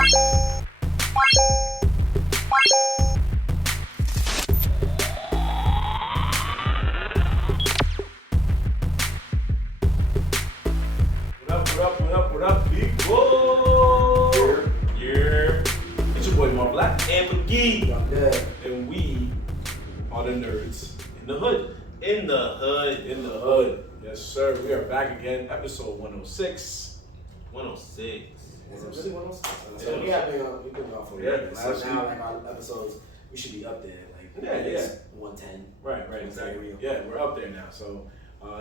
What up, people? Yeah. It's your boy Mark Black and McGee. I'm dead. And we are the nerds in the hood. In the hood. In the hood. Yes, sir. We are back again. Episode 106. 106. Is it really 106? Yeah. So we've been off for a minute. So last now, week. like, our episodes, we should be up there. Like, Yeah, at least 110. Right, exactly. Real. Yeah, we're up there now. So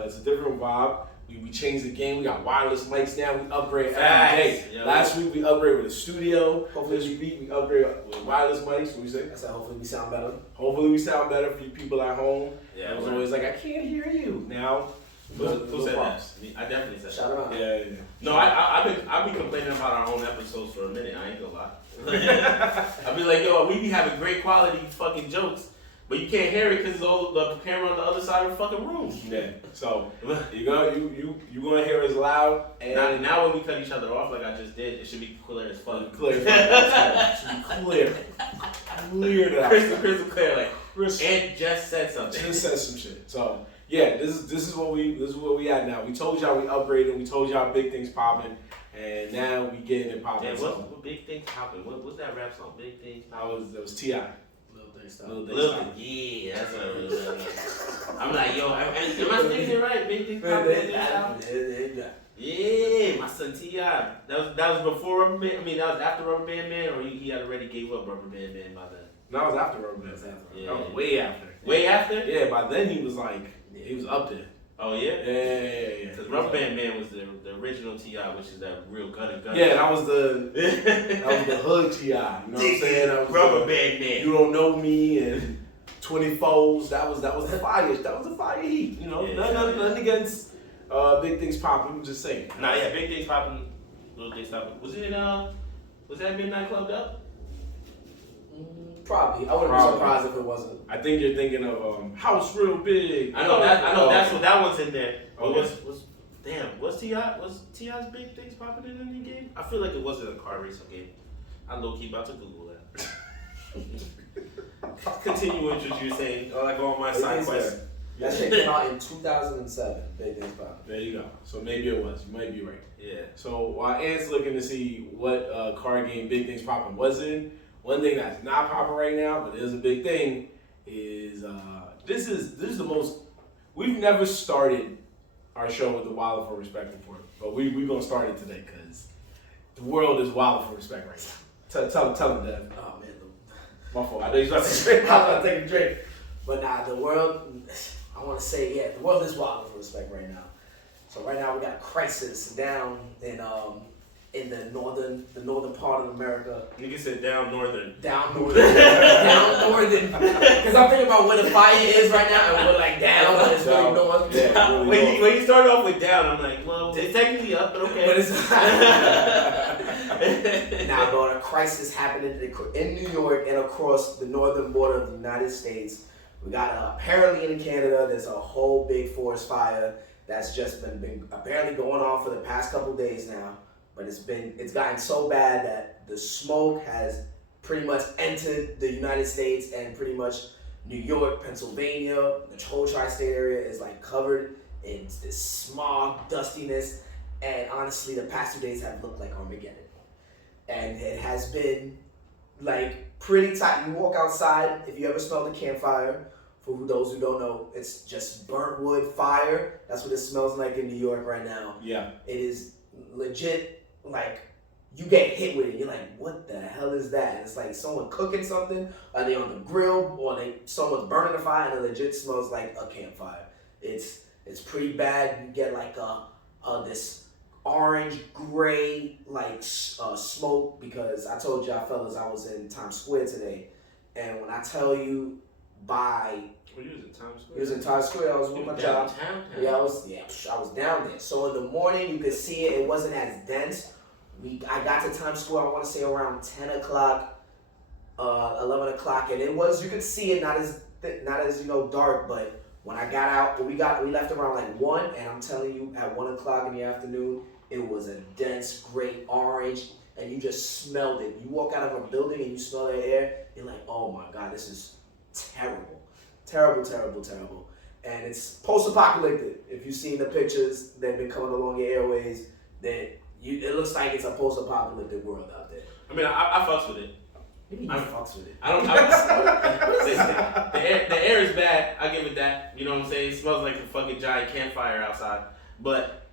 it's a different vibe. We changed the game. We got wireless mics now. We upgrade every day. Yo. Last week we upgraded with a studio. Hopefully this week we upgrade with wireless mics. What we say? That's how hopefully we sound better. Hopefully we sound better for you people at home. Yeah, I was always like, I can't hear you. Now, Who said that? I definitely said Shout that. out. Yeah. No, I've been complaining about our own episodes for a minute. I ain't gonna lie. I'll be like, yo, we be having great quality fucking jokes, but you can't hear it because all the camera on the other side of the fucking room. Yeah. So you gonna hear us loud and Now when we cut each other off like I just did, it should be clear as fuck. clear. Clear. Crystal clear. Like Ant just said something. Just said some shit. So yeah, this is what we at now. We told y'all we upgraded. We told y'all big things popping, and now we getting it popping. Yeah, what big things happen? What's that rap song? Big things. That was T.I. Little thing stuff. Little things. Yeah, that's what it was. I'm like, yo, am I thinking it right? Big things happen. Yeah, my son T.I. That was before Rubber Band. I mean, that was after Rubber Band Man, or he had already gave up Rubber Band Man by then. No, it was after Rubber Band. Yeah. That was way after. Way after? Yeah, by then he was like, he was up there. Oh yeah. Yeah. Because Rubber Band Man was the original T.I., which is that real gun. Yeah, that was the hood T.I. You know what I'm saying? That was Rubber Band Man. You Don't Know Me and 24s. That was the fire. That was the fire heat. You know, Yeah. nothing against big things popping. I'm just saying. Nah, yeah, big things popping, little things popping. Was that Midnight Clubbed Up? Probably. I wouldn't be surprised if it wasn't. I think you're thinking of House Real Big. I know that's what that one's in there. But Okay. was T.I.'s big things popping in any game? I feel like it wasn't a car racing game. I low key about to Google that. Continue what you're saying. I go on my side quest. That shit came out in 2007. Big things pop. There you go. So maybe it was. You might be right. Yeah. So while Ant's looking to see what card game Big Things Poppin' was in, one thing that's not popping right now, but is a big thing, is this is the most. We've never started our show with the Wilder for Respect report, but we're gonna start it today because the world is Wilder for Respect right now. Tell them, Dev. Oh man, My fault. I know you're about to say. I was about to take a drink, but nah, the world. I want to say the world is wild for respect right now. So right now we got a crisis down in the northern part of America. Nigga said down northern. Down northern. Down northern. Because I'm thinking about where the fire is right now, and we're like down, but it's really north. Yeah, really when you start off with down, I'm like, well, it's technically up, but okay. But it's now, but a crisis happening in New York and across the northern border of the United States. We got apparently in Canada, there's a whole big forest fire that's just been apparently going on for the past couple days now. But it's gotten so bad that the smoke has pretty much entered the United States, and pretty much New York, Pennsylvania, the whole tri-state area is like covered in this smog, dustiness, and honestly, the past 2 days have looked like Armageddon. And it has been like pretty tight. You walk outside, if you ever smelled a campfire, for those who don't know, it's just burnt wood fire. That's what it smells like in New York right now. Yeah. It is legit, like, you get hit with it. You're like, what the hell is that? And it's like someone cooking something, are they on the grill, or someone's burning a fire, and it legit smells like a campfire. It's pretty bad. You get like this orange, gray, like smoke, because I told y'all fellas I was in Times Square today, and when I tell you Were you in Times Square? It was in Times Square. I was with my job. Downtown? I was down there. So in the morning, you could see it. It wasn't as dense. I got to Times Square, I want to say around 10 o'clock, 11 o'clock, and you could see it, not as dark, but when I got out, we left around like 1, and I'm telling you, at 1 o'clock in the afternoon, it was a dense, great orange, and and you just smelled it. You walk out of a building and you smell that air, you're like, oh my God, this is terrible. Terrible, terrible, terrible. And it's post-apocalyptic. If you've seen the pictures that have been coming along your airways, then it looks like it's a post-apocalyptic world out there. I mean, I fucks with it. Maybe you fucks with it. I don't. The air is bad. I give it that. You know what I'm saying? It smells like a fucking giant campfire outside. But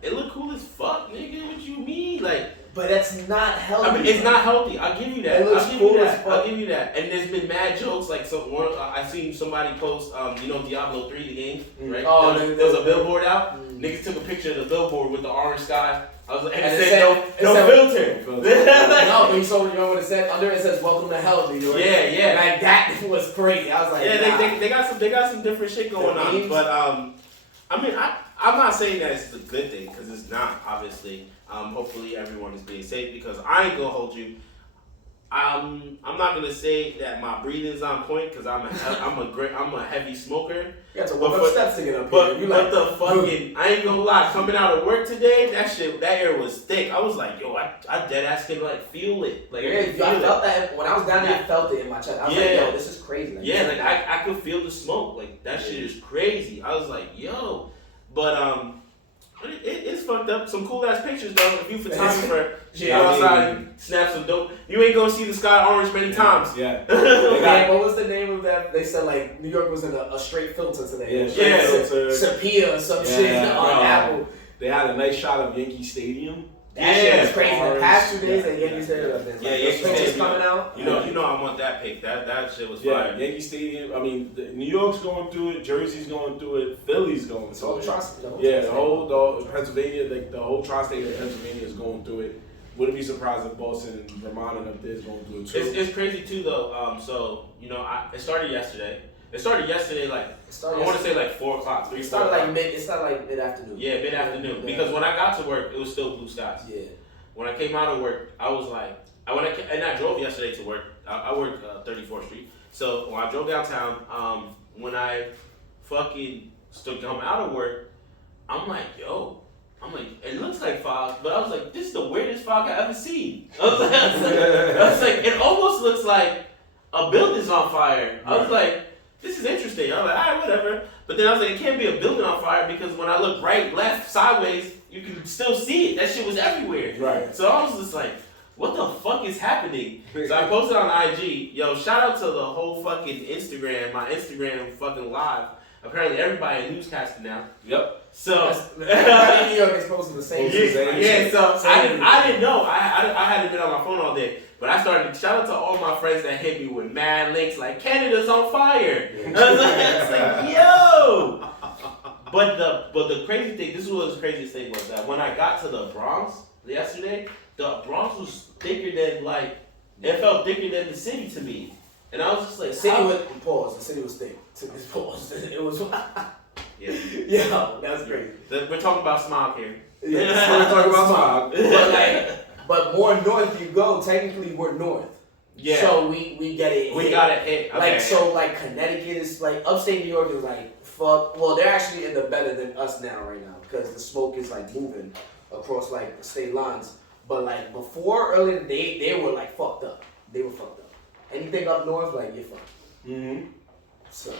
it look cool as fuck, nigga. What you mean, like? But that's not healthy. I mean, it's not healthy. I'll give you that. It looks cool as fuck. I'll give you that. And there's been mad jokes. Like I seen somebody post, Diablo 3, the game, right? Oh, there was a billboard out. Niggas took a picture of the billboard with the orange sky. I was like, and it said no filter. No, but so you know what it said? Under it says "Welcome to Hell, New York." Yeah. Like that was crazy. I was like, yeah, nah. they got some different shit going on. But I mean, I'm not saying that it's a good thing because it's not. Obviously, hopefully everyone is being safe because I ain't gonna hold you. I'm not gonna say that my breathing's on point because I'm a heavy smoker. You have to walk up steps to get up But here. But the fucking, I ain't gonna lie, coming out of work today, that air was thick. I was like, yo, I dead ass can like feel it. Like I felt that when I was down there. I felt it in my chest. I was like, yo, this is crazy. Like, I could feel the smoke. Like that shit is crazy. I was like, yo, but it's fucked up. Some cool ass pictures though. If you photographer, go outside and snap some dope. You ain't gonna see the sky orange many times. Yeah. What was the name of that? They said like New York was in a straight filter today. Filter. Sepia or some shit on Apple. They had a nice shot of Yankee Stadium. That shit was crazy. The past 2 days at Yankee Stadium, Yankee pictures Stadium coming out. You know, I want that pic. That shit was fire. Yankee Stadium. I mean, New York's going through it. Jersey's going through it. Philly's going through it. The whole Pennsylvania, like the whole tri-state of Pennsylvania is going through it. Wouldn't be surprised if Boston and Vermont and up there is going through it too. It's crazy too though. So it started yesterday. I want to say like 4 o'clock. It started like mid-afternoon. Yeah, mid-afternoon. Because when I got to work, it was still blue skies. Yeah. When I came out of work, I was like, I drove yesterday to work. I work 34th Street. So when I drove downtown, when I fucking come out of work, I'm like, it looks like fog, but I was like, this is the weirdest fog I ever seen. I was like, it almost looks like a building's on fire. I was like, this is interesting. I was like, all right, whatever. But then I was like, it can't be a building on fire because when I look right, left, sideways, you can still see it. That shit was everywhere. Right. So I was just like, what the fuck is happening? So I posted on IG, yo, shout out to the whole fucking Instagram, my Instagram fucking live. Apparently everybody in newscasting now. Yep. So everybody in New York is posting the same shit. Yeah, so I didn't know. I hadn't been on my phone all day. But I started, shout out to all my friends that hit me with mad links like, Canada's on fire. I was like, yo! But the crazy thing, this was the craziest thing was that when I got to the Bronx yesterday, the Bronx was thicker than it felt thicker than the city to me. And I was just like, the city was thick. Pause. It was, yeah, that's crazy. We're talking about smog here. Yeah, we're talking about smog. But more north you go, technically we're north. Yeah. So we get it. We got it hit. Okay, Connecticut is upstate New York is fuck. Well, they're actually in the better than us now right now because the smoke is moving across the state lines. But before earlier they were fucked up. They were fucked up. Anything up north, you're fucked. Mm-hmm. So.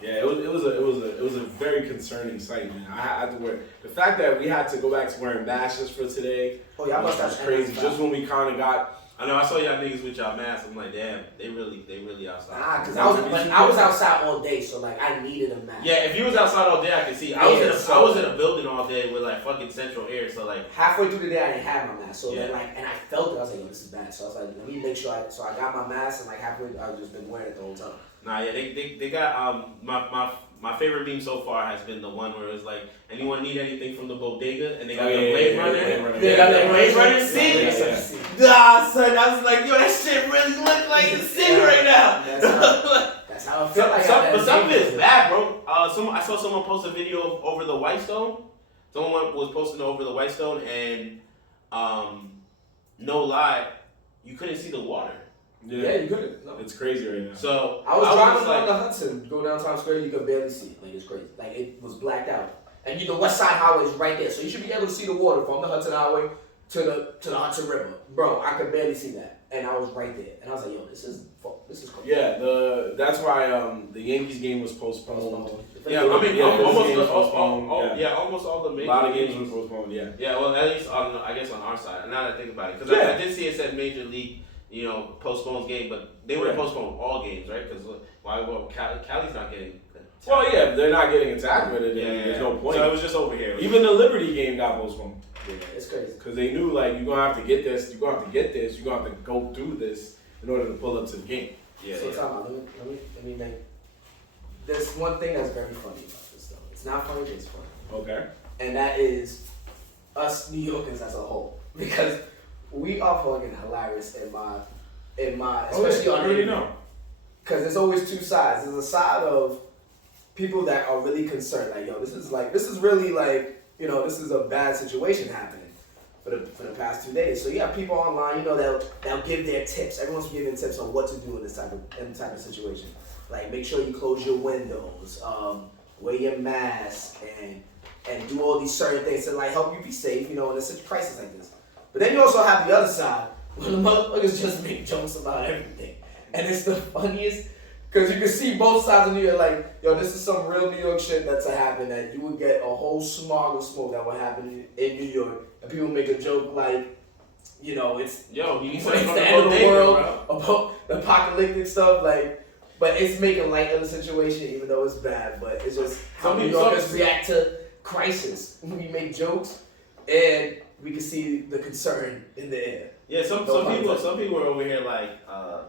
Yeah, it was a very concerning sight, man. I had to wear the fact that we had to go back to wearing masks for today. Oh yeah, I must have crazy. Just when we kind of got. I know I saw y'all niggas with y'all masks. I'm like, damn, they really outside. Nah, cause I was outside all day, so I needed a mask. Yeah, if you was outside all day, I could see. I was in a building all day with fucking central air, so halfway through the day I didn't have my mask, so then and I felt it. I was like, yo, this is bad. So I was like, let me make sure. So I got my mask, and halfway I've just been wearing it the whole time. Nah, yeah, they got my favorite meme so far has been the one where it's like, anyone need anything from the bodega? And they got the Blade Runner. They got the Blade Runner scene. Nah, son, I was like, yo, that shit really look like the city right now. That's how I feel but some of it is bad, bro. I saw someone post a video over the White Stone. Someone was posting over the White Stone, and no lie, you couldn't see the water. Yeah, you couldn't. No. It's crazy right now. So I was driving along the Hudson, go down Times Square, you could barely see it. It's crazy. It was blacked out. And the West Side Highway is right there, so you should be able to see the water from the Hudson Highway to the Hudson River. Bro, I could barely see that. And I was right there. And I was like, yo, this is crazy. Yeah, that's why the Yankees game was postponed. Yeah, I mean, almost almost all the major a lot of games were postponed. Yeah. Yeah, well, at least I guess on our side. Now that I think about it, because I did see it said Major League, postpones game, but they would have postponed all games, right? Because Cali's not getting. Well, yeah, they're not getting attacked with it. There's no point. So it was just over here. Even the Liberty game got postponed. Yeah, it's crazy. Because they knew, like, you're going to have to get this, you're going to have to get this, you're going to have to go through this in order to pull up to the game. Yeah. So let me make. There's one thing that's very funny about this, though. It's not funny, but it's funny. Okay. And that is us New Yorkers as a whole. Because we are fucking hilarious in my especially on already know. Because there's always two sides. There's a side of people that are really concerned, like, yo, this is really like, this is a bad situation happening for the past 2 days. So you have people online, they'll give their tips. Everyone's giving tips on what to do in this type of situation. Like, make sure you close your windows, wear your mask, and do all these certain things to like help you be safe, in a crisis like this. But then you also have the other side where the motherfuckers just make jokes about everything, and it's the funniest. Because you can see both sides of New York, like, yo, this is some real New York shit that's to happen, that you would get a whole smog of smoke that will happen in New York. And people make a joke like, it's the end of the world, about the apocalyptic stuff, like, but it's making light of the situation, even though it's bad. But it's just how New Yorkers react to crisis. We make jokes, and we can see the concern in the air. Yeah, some people are over here like,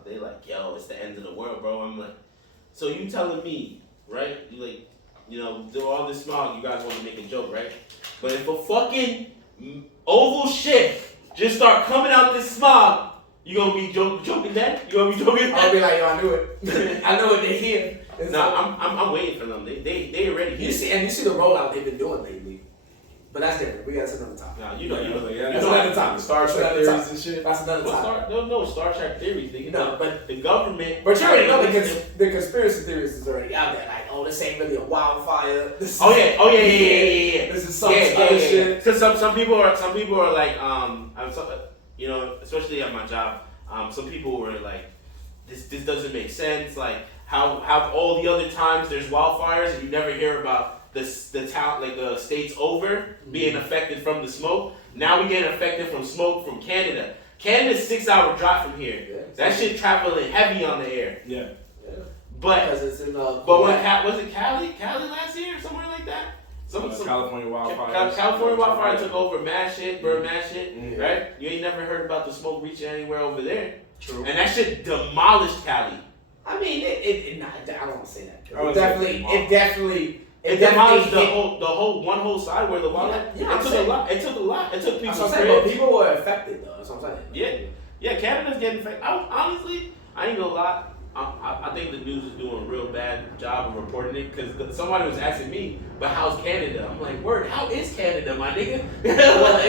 they like, yo, it's the end of the world, bro. I'm like, so you telling me, right? You like, do all this smog, you guys want to make a joke, right? But if a fucking oval ship just start coming out this smog, you gonna be joking that? You gonna be joking that? I'll be like, yo, I knew it. I know what they're here. I'm waiting for them. They already here. You see the rollout they've been doing lately. But that's different. We got another topic. Nah, that's another topic. Star Trek theories and shit. That's another topic. No, Star Trek theories, nigga. No, but the government. But you already know the conspiracy theories is already out there. Like, oh, this ain't really a wildfire. Yeah. This is some other shit. Because some people are like, especially at my job, some people were like, this doesn't make sense. Like, how all the other times there's wildfires and you never hear about the town, like the states over being affected from the smoke. Now we getting affected from smoke from Canada. Canada's 6-hour drive from here. Yeah, that shit traveling heavy on the air. Yeah. But because it's in was it Cali last year or somewhere like that? Some California wildfire. California wildfire took over mad shit, burned mad shit, right? You ain't never heard about the smoke reaching anywhere over there. True. And that shit demolished Cali. I mean, I don't want to say that. It demolished the whole side where the water. Yeah, it took a lot. It took people. But people were affected though. That's what I'm saying. Yeah. Canada's getting affected. Honestly, I ain't gonna lie. I think the news is doing a real bad job of reporting it because somebody was asking me, but how's Canada? I'm like, word, how is Canada, my nigga? Well,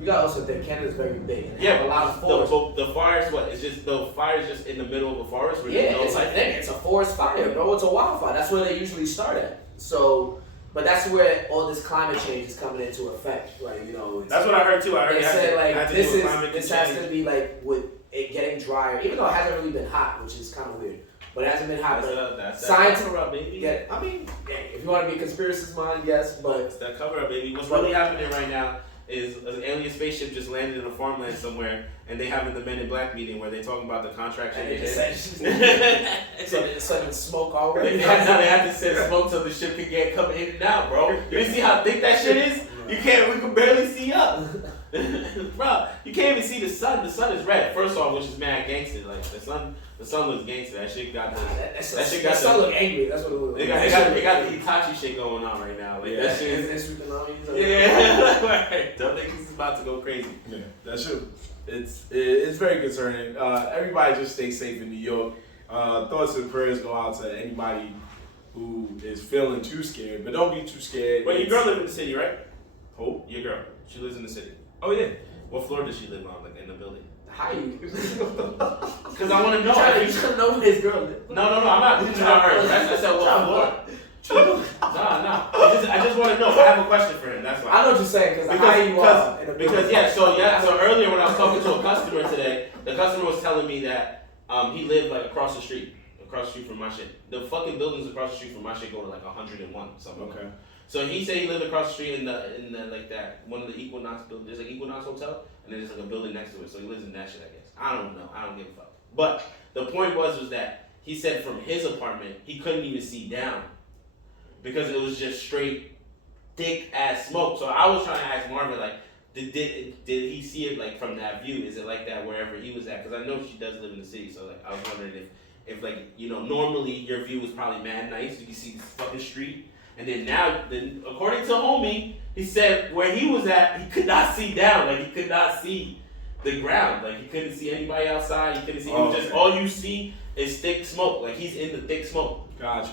you gotta also think Canada's very big. And yeah, a lot of forests. The fire's what? It's just the fire's just in the middle of a forest. Where it's a forest fire, bro. It's a wildfire. That's where they usually start at. So, but that's where all this climate change is coming into effect. Like, that's what I heard too. I heard they said like this has to be like with it getting drier, even though it hasn't really been hot, which is kind of weird. But it hasn't been hot. That's science cover up, baby. Yeah, I mean, if you want to be a conspiracist mind, yes, but it's that cover up, baby. What's really happening right now is an alien spaceship just landed in a farmland somewhere, and they having the Men in Black meeting where they talking about the contract. And they just said, so smoke already. They had to send smoke so the ship could come in and out, bro. You see how thick that shit is? We can barely see up. Bro, you can't even see the sun. The sun is red. First off, which is mad gangster. Like the sun looks gangster. That shit got the sun look angry. That's what it looks like. They got the Itachi shit going on right now. Like that shit is. Yeah. Dumb niggas is about to go crazy. Yeah, that shit. It's very concerning. Everybody just stay safe in New York. Thoughts and prayers go out to anybody who is feeling too scared, but don't be too scared. But your girl live in the city, right? Who? Your girl. She lives in the city. Oh yeah. What floor does she live on? Like in the building? How you? Because I want to know. You should know where his girl lives. No. I'm not trying to her. I said what floor. No. I just want to know. I have a question for him. That's why. I know what you're saying So earlier when I was talking to a customer today, the customer was telling me that he lived like across the street from my shit. The fucking buildings across the street from my shit go to like 101 something. Okay. So he said he lived across the street in the like that one of the Equinox buildings. There's like Equinox Hotel, and then there's like a building next to it. So he lives in that shit, I guess. I don't know. I don't give a fuck. But the point was that he said from his apartment he couldn't even see down because it was just straight thick ass smoke. So I was trying to ask Marvin like, did he see it like from that view? Is it like that wherever he was at? Because I know she does live in the city. So like I was wondering if like normally your view was probably mad nice. You can see this fucking street. And then now, according to homie, he said where he was at, he could not see down. Like, he could not see the ground. Like, he couldn't see anybody outside. He couldn't see. It was just all you see is thick smoke. Like, he's in the thick smoke. Gotcha.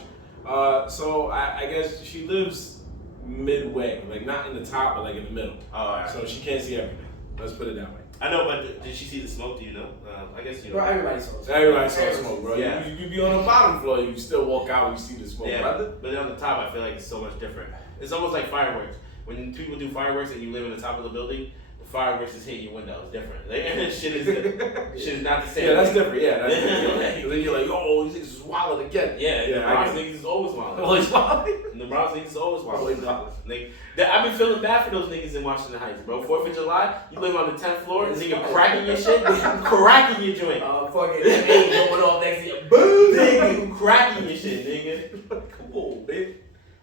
So I guess she lives midway. Like, not in the top, but like in the middle. Oh, all right. So she can't see everything. Let's put it that way. I know, but did she see the smoke? Do you know? I guess you know. Bro, everybody saw smoke. Everybody saw smoke, bro. Yeah. You be on the bottom floor, you still walk out and you see the smoke, brother. But on the top, I feel like it's so much different. It's almost like fireworks. When people do fireworks and you live in the top of the building, the fireworks is hitting your window. It's different. Like, shit is not the same. Yeah, that's different. Yeah, that's different. And then you're like, oh, these niggas is wilding again. Yeah, the Bronx niggas is always wilding. Always wilding? The Bronx niggas is always wilding. Like, I've been feeling bad for those niggas in Washington Heights, bro. 4th of July, you live on the 10th floor, and nigga cracking your shit, cracking your joint. Fucking ain't going off next to you. Boom! Nigga, cracking your shit, nigga. Come on, man.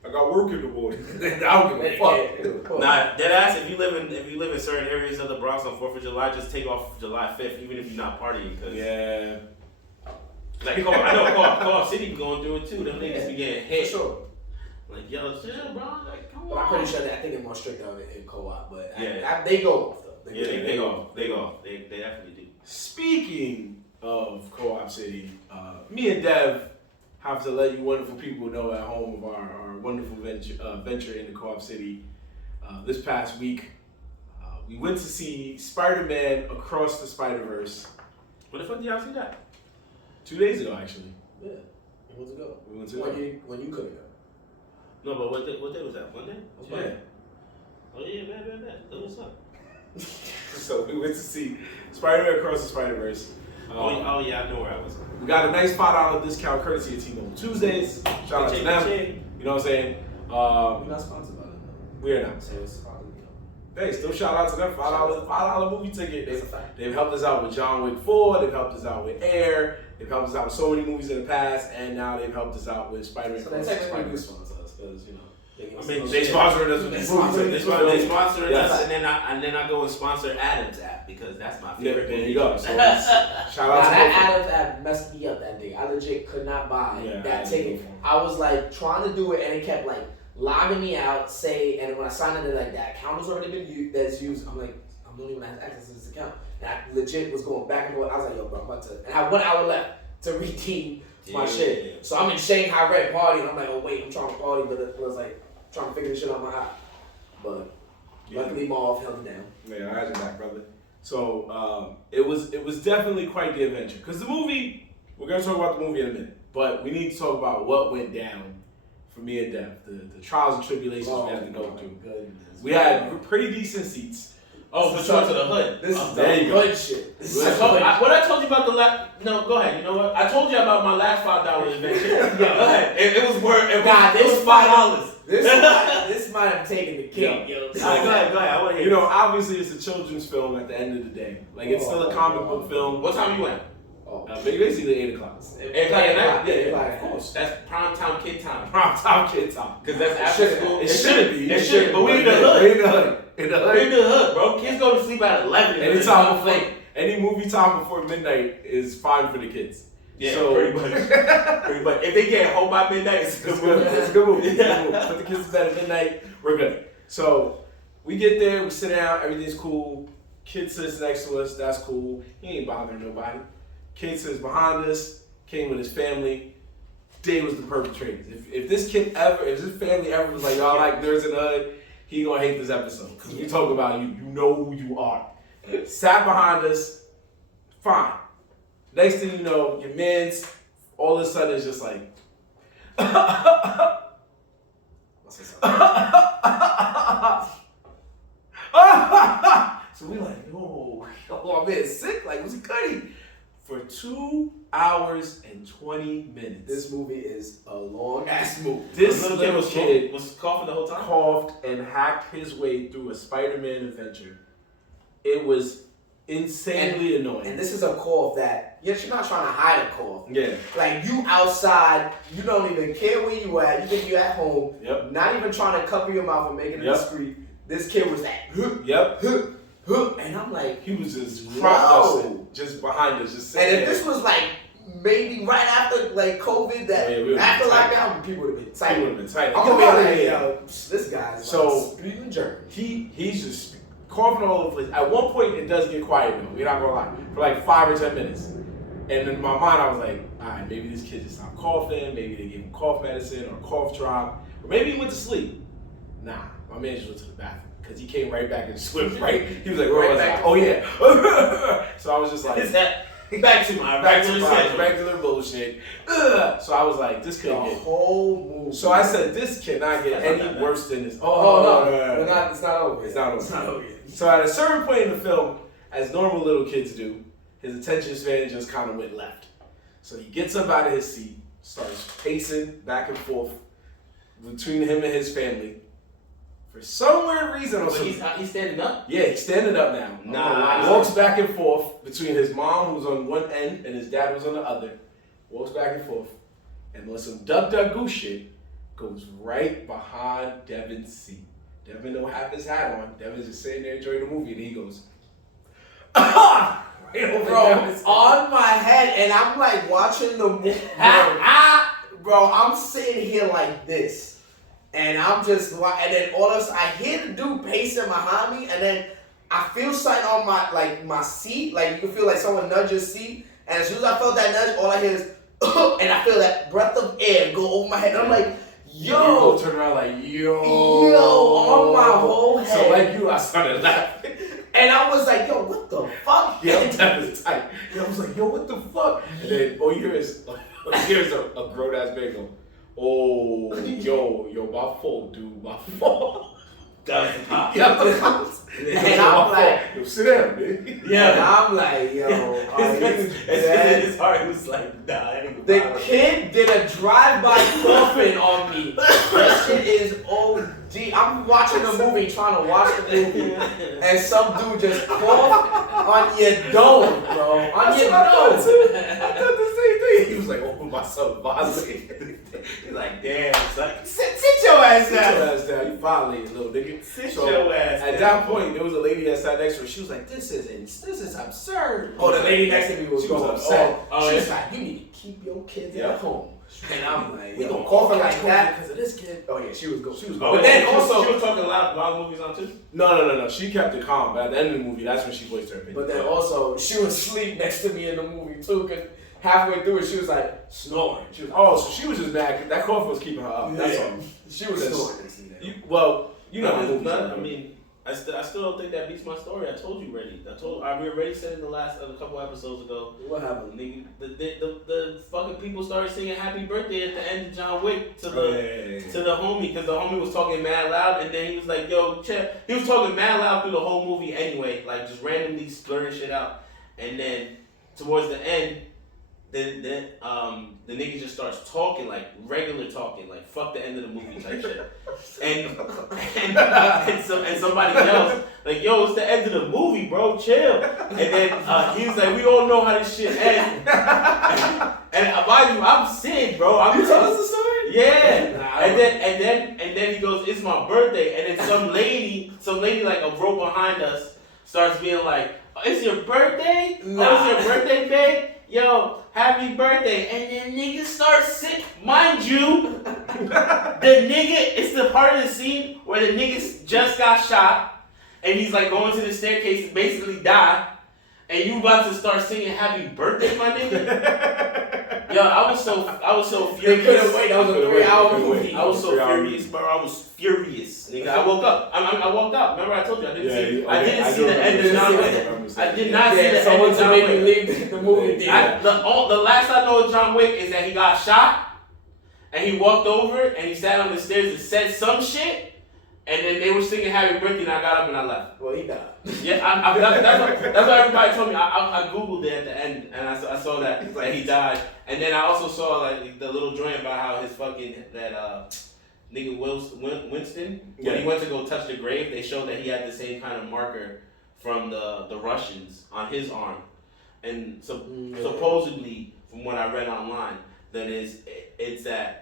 I got work in the morning. I don't give a fuck. Nah, deadass, if you live in certain areas of the Bronx on 4th of July, just take off July 5th, even if you're not partying, cause yeah. Like I know Co-op City be going through it too. Them niggas be getting hit. For sure. Like, yo, chill, bro. Like, come on. But I'm pretty sure that I think they're more strict on it in co-op, but yeah. they go off though. They go off. They definitely do. Speaking of Co-op City, me and Dev have to let you wonderful people know at home of our wonderful venture into Co-op City. This past week, we went to see Spider-Man Across the Spider-Verse. When the fuck did y'all see that? 2 days ago, actually. Yeah. We went to go. When you couldn't go. No, but what day was that? Monday? Yeah. Oh yeah, man. What's up? So we went to see Spider-Man Across the Spider-Verse. Oh yeah, I know where I was. We got a nice $5 discount courtesy of T-Mobile Tuesdays. Shout out to them. You know what I'm saying? We're not sponsored by them. We're not. So it's probably, Hey, still shout out to them. $5 movie ticket. They've helped us out with John Wick 4. They've helped us out with Air. They've helped us out with so many movies in the past, and now they've helped us out with Spider-Man. So they technically do sponsor us because they sponsored us with They these sponsored yes. us, and then I go and sponsor Adam's app because that's my favorite. There you go. So, shout out to that Adam's app messed me up that day. I legit could not buy that ticket. I was like trying to do it, and it kept like logging me out. And when I signed in, like that account has already been used. That's used. I'm like, I don't even have access to this account. And I legit was going back and forth. I was like, yo, bro, I'm about to. And I had 1 hour left to redeem my shit. So I'm in Shanghai Red Party, and I'm like, oh wait, I'm trying to party, but it was like trying to figure this shit out my eye. But luckily, Marv held it down. Man, I had your back, brother. So it was definitely quite the adventure. Because the movie, we're gonna talk about the movie in a minute, but we need to talk about what went down for me and Dev, the trials and tribulations we had to go through. Goodness. We had pretty decent seats. Oh, for sure, to the hood. This is there you good go. shit. What I told you about the last... No, go ahead. You know what? I told you about my last $5 adventure. Go ahead. It was worth... It was $5. This might have taken the cake, yo. Go ahead. I want to hear. You know, obviously it's a children's film at the end of the day. Like, it's still a comic book film. What time you went? Basically 8 o'clock. 8 o'clock at night? Yeah, of course. That's prime time kid time. Prime time kid time. Because that's after school. It shouldn't be. It shouldn't, but we in the hood. We in the hood. In the hood, bro. Kids go to sleep at 11. Any movie time before midnight is fine for the kids. Yeah, so, pretty much. If they get home by midnight, it's a good movie. It's a good movie. Put the kids to bed at midnight, we're good. So we get there, we sit down, everything's cool. Kid sits next to us, that's cool. He ain't bothering nobody. Kid sits behind us, came with his family. They was the perpetrators. If this family ever was like, y'all like Nerds in the Hood, he gonna hate this episode. Because we talk about you know who you are. Sat behind us, fine. Next thing you know, your man's all of a sudden is just like, to say something. So we like, yo, I'm being sick. Like, was he cutting? For 2 hours and 20 minutes. This movie is a long ass movie. This little kid was coughing the whole time. Coughed and hacked his way through a Spider-Man adventure. It was insanely annoying. And this is a cough that you're not trying to hide a cough. Yeah. Like you outside, you don't even care where you at. You think you at home. Yep. Not even trying to cover your mouth and make it discreet. This kid was like, yep. And I'm like, he was just crop dusting, just behind us, just sitting and if there. this was like maybe right after like COVID, that after lockdown, people would have been tight. People would have been tight. I'm gonna be like, yo, this guy's so speaking German. He's just coughing all over the place. At one point, it does get quiet though. We're not gonna lie, for like 5 or 10 minutes. And in my mind, I was like, all right, maybe this kid just stopped coughing. Maybe they gave him cough medicine or a cough drop, or maybe he went to sleep. Nah, my man just went to the bathroom. Because he came right back and swimming, right? He was like, where was I? Oh, yeah. So I was just like, back to my regular bullshit. So I was like, this couldn't get. Whole movie. So I said, this cannot get any worse than this. No. It's not over. It's not over. So at a certain point in the film, as normal little kids do, his attention span just kind of went left. So he gets up out of his seat, starts pacing back and forth between him and his family. For some weird reason, he's standing up. Yeah, he's standing up now. Nah, walks back and forth between his mom, who's on one end, and his dad, who's on the other. Walks back and forth, and on some duck goose shit, goes right behind Devin's seat. Devin don't have his hat on. Devin's just sitting there enjoying the movie, and he goes, right over bro, Devin's on my head, and I'm like watching the movie. Bro, I'm sitting here like this. And I'm just, and then all of a sudden, I hear the dude pacing behind me, and then I feel something on my seat, like you can feel like someone nudge your seat, and as soon as I felt that nudge, all I hear is, and I feel that breath of air go over my head, and I'm like, yo. You turn around like, yo, on my whole head. So like you, I started laughing. And I was like, yo, what the fuck? Yeah, that was tight. And I was like, yo, what the fuck? And then all you hear is a grown-ass man go, oh, yo, my fault, dude, my fault. That's hot. And I'm like, yo, sit down, man. Yeah. And I'm like, yo, his heart was like, nah, I ain't the kid did a drive-by coughing on me. That shit is OD. I'm watching the movie, trying to watch the movie, and some dude just coughed on your dome, bro. On your dome. I thought the same thing. He was like, oh, my son violated. He's like, damn, son. Sit your ass down. Sit your ass down. You violated, little nigga. Sit your ass down. At that point, there was a lady that sat next to her. She was like, this is absurd. Oh, the lady next to me was upset. She's like, you need to keep your kids at home. And I'm like, we gonna coughing like that because of this kid. Oh yeah, she was good. But then also, she was talking loud while the movie's on too. No. She kept it calm. But at the end of the movie, that's when she voiced her opinion. But then also, she was asleep next to me in the movie too. Cause halfway through it, she was like snoring. She was, so she was just mad. That cough was keeping her up. That's all. She was snoring. I mean, I still don't think that beats my story. I told you already. I already said in the last a couple episodes ago. What happened? Nigga, the fucking people started singing "Happy Birthday" at the end of John Wick to the homie, because the homie was talking mad loud, and then he was like, "Yo, chill." He was talking mad loud through the whole movie anyway, like just randomly blurring shit out, and then towards the end, the nigga just starts talking like regular talking, like fuck the end of the movie type shit. And somebody yells like, yo, it's the end of the movie, bro, chill. And then he was like, we all know how this shit ends. And mind you, I'm sick, bro. You tell us the story? Yeah. And then he goes, it's my birthday. And then some lady like a row behind us starts being like, oh, it's your birthday? Oh, it's your birthday, babe? Yo, happy birthday. And then niggas start sick. Mind you, it's the part of the scene where the niggas just got shot and he's like going to the staircase to basically die. And you about to start singing happy birthday, my nigga? Yo, I was so furious. They couldn't wait. That was a 3-hour movie. I was so furious, bro. I was furious. Nigga, I woke up. I walked out. Remember I told you I didn't see the end of John Wick. I did not see the end of John Wick. Leave the movie theater. The last I know of John Wick is that he got shot, and he walked over and he sat on the stairs and said some shit. And then they were singing Happy Birthday, and I got up and I left. Well, he died. Yeah, that's what everybody told me. I googled it at the end, and I saw that he died. And then I also saw like the little joint about how his fucking nigga Winston, when he went to go touch the grave, they showed that he had the same kind of marker from the Russians on his arm, and supposedly from what I read online, it's that.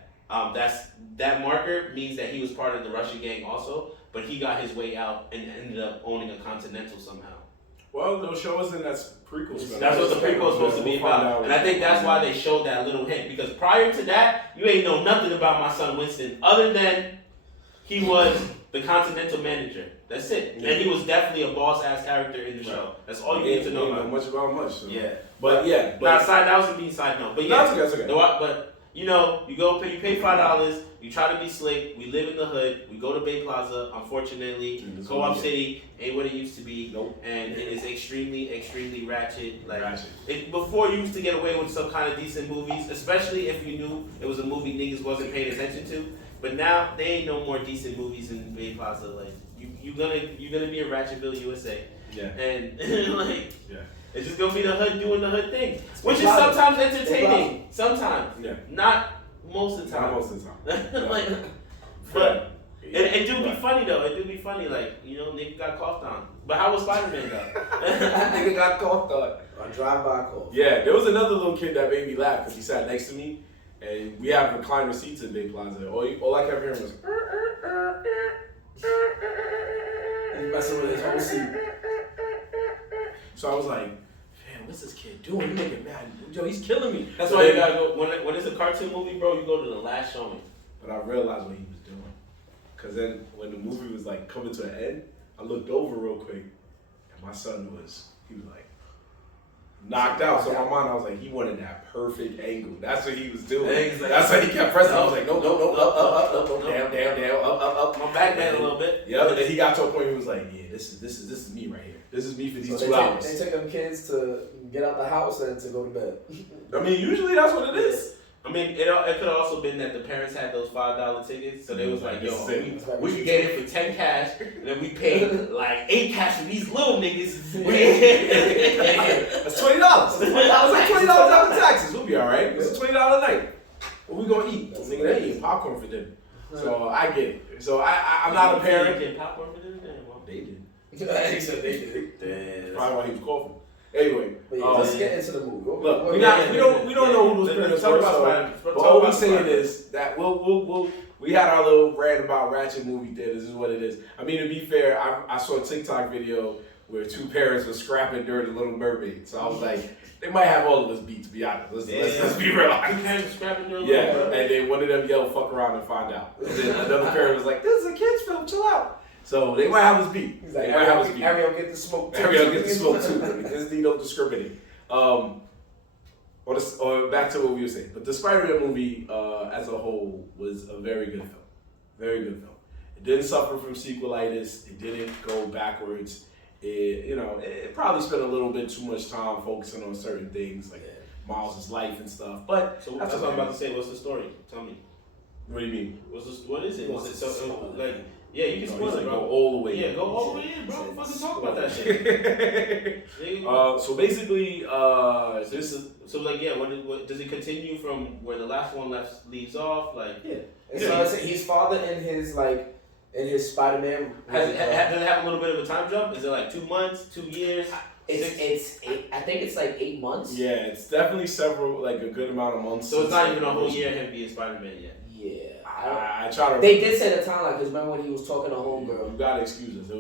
That marker means that he was part of the Russian gang also, but he got his way out and ended up owning a Continental somehow. Well, they'll show us in that prequel. That's what the prequel is supposed to be about. And I think that's why they showed that little hint, because prior to that, you ain't know nothing about my son Winston, other than he was the Continental manager. That's it. Yeah. And he was definitely a boss-ass character in the show. That's all you need to know about. Much about much. So. Yeah. But that was a B-side note. But yeah. That's okay. But you know, you pay $5, you try to be slick, we live in the hood, we go to Bay Plaza, unfortunately, Co-op City ain't what it used to be, and it is extremely, extremely ratchet. Before you used to get away with some kind of decent movies, especially if you knew it was a movie niggas wasn't paying attention to, but now there ain't no more decent movies in Bay Plaza. Like, you're gonna be in Ratchetville, USA. Yeah. And yeah. It's just gonna be the hood doing the hood thing, which is sometimes entertaining. Sometimes, not most of the time. Not most of the time. But it do be funny though. It do be funny, like, you know, nigga got coughed on. But how was Spider-Man though? Nigga got coughed on drive-by call. Yeah, there was another little kid that made me laugh because he sat next to me, and we have recliner seats in Bay Plaza. All I kept hearing was. He's messing with his whole seat. So I was like, man, what's this kid doing? He's making mad. Yo, he's killing me. That's why you gotta go, when it's a cartoon movie, bro, you go to the last showing. But I realized what he was doing. Because then when the movie was like coming to an end, I looked over real quick, and my son was like, knocked out. So in my mind, I was like, he wanted that perfect angle. That's what he was doing. Exactly. That's why he kept pressing. I was like, no, up, down, up. My back down a little bit. Yeah, and then he got to a point where he was like, yeah, this is me right here. This is me for these 2 hours. They take them kids to get out the house and to go to bed. I mean, usually that's what it is. I mean, it could have also been that the parents had those $5 tickets, so they was like, yo, we could get it for 10 cash, and then we paid like 8 cash for these little niggas. That's $20. That's like $20 after taxes. We'll be all right. It's a $20 night. What we gonna eat? Nigga, they eating popcorn for dinner. So I get it. So I'm not a parent. They popcorn for dinner? They did. He said they did. Damn. Probably why he was coughing. Anyway, let's get into the movie. Look, we don't know who those parents were. But all we're saying is that we had our little rant about Ratchet movie theaters. This is what it is. I mean, to be fair, I saw a TikTok video where 2 parents were scrapping during The Little Mermaid. So I was like, they might have all of us beat, to be honest. Let's be real. 2 parents were scrapping during The Little Mermaid. And then one of them yelled, "Fuck around and find out." And then another parent was like, "This is a kid's film. Chill out." So they might have us beat. He's like, Ariel get the smoke too. Ariel get the smoke too. Disney don't discriminate. Or back to what we were saying. But the Spider-Man movie as a whole was a very good film. Very good film. It didn't suffer from sequelitis. It didn't go backwards. It probably spent a little bit too much time focusing on certain things like Miles' life and stuff. But so that's what I'm about to say. What's the story? Tell me. What do you mean? What is it? Was it so like? Yeah, you can spoil it, bro. Go all the way. Yeah, go all the way in, bro. Fucking talk about that shit. So basically, what does it continue from where the last one leaves off? Like, so he's father in his Spider-Man. Does it have a little bit of a time jump? Is it like 2 months, 2 years? It's I think it's like 8 months. Yeah, it's definitely a good amount of months. So it's not even a whole year him being Spider-Man yet. Yeah. I try to. They did say the timeline because remember when he was talking to homegirl. You gotta excuse us. No,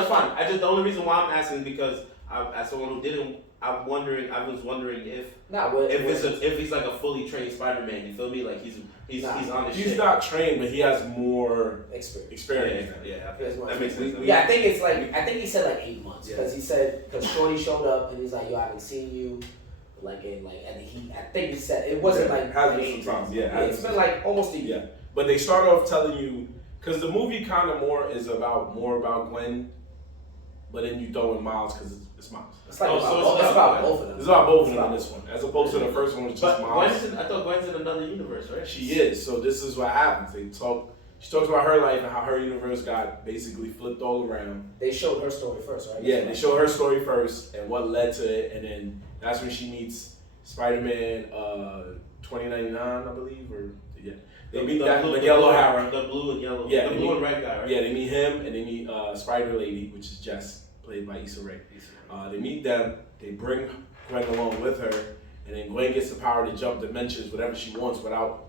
it's fine. The only reason why I'm asking is because as someone who didn't, I was wondering if he's like a fully trained Spider-Man. You feel me? Like he's on his shit. He's not trained, but he has more experience. Yeah, that makes sense. Yeah, I think he said like 8 months because Shorty showed up and he's like, yo, I haven't seen you. I think he said it wasn't has been some time. Yeah, it's been like almost a year. Yeah, but they start off telling you because the movie kind of more about Gwen but then you throw in Miles because it's Miles. It's like it's about both of them. It's about both of them in this one, as opposed to the first one, which was just Miles. I thought Gwen's in another universe, right? She is. So this is what happens. She talks about her life and how her universe got basically flipped all around. They showed her story first, right? Yeah, they show her story first and what led to it, and then that's when she meets Spider-Man 2099, I believe, or yeah. They meet Miguel O'Hara. The blue and yellow. Yeah, the blue and red guy, right? Yeah, they meet him and they meet Spider Lady, which is Jess, played by Issa Rae. They meet them. They bring Gwen along with her, and then Gwen gets the power to jump dimensions, whatever she wants, without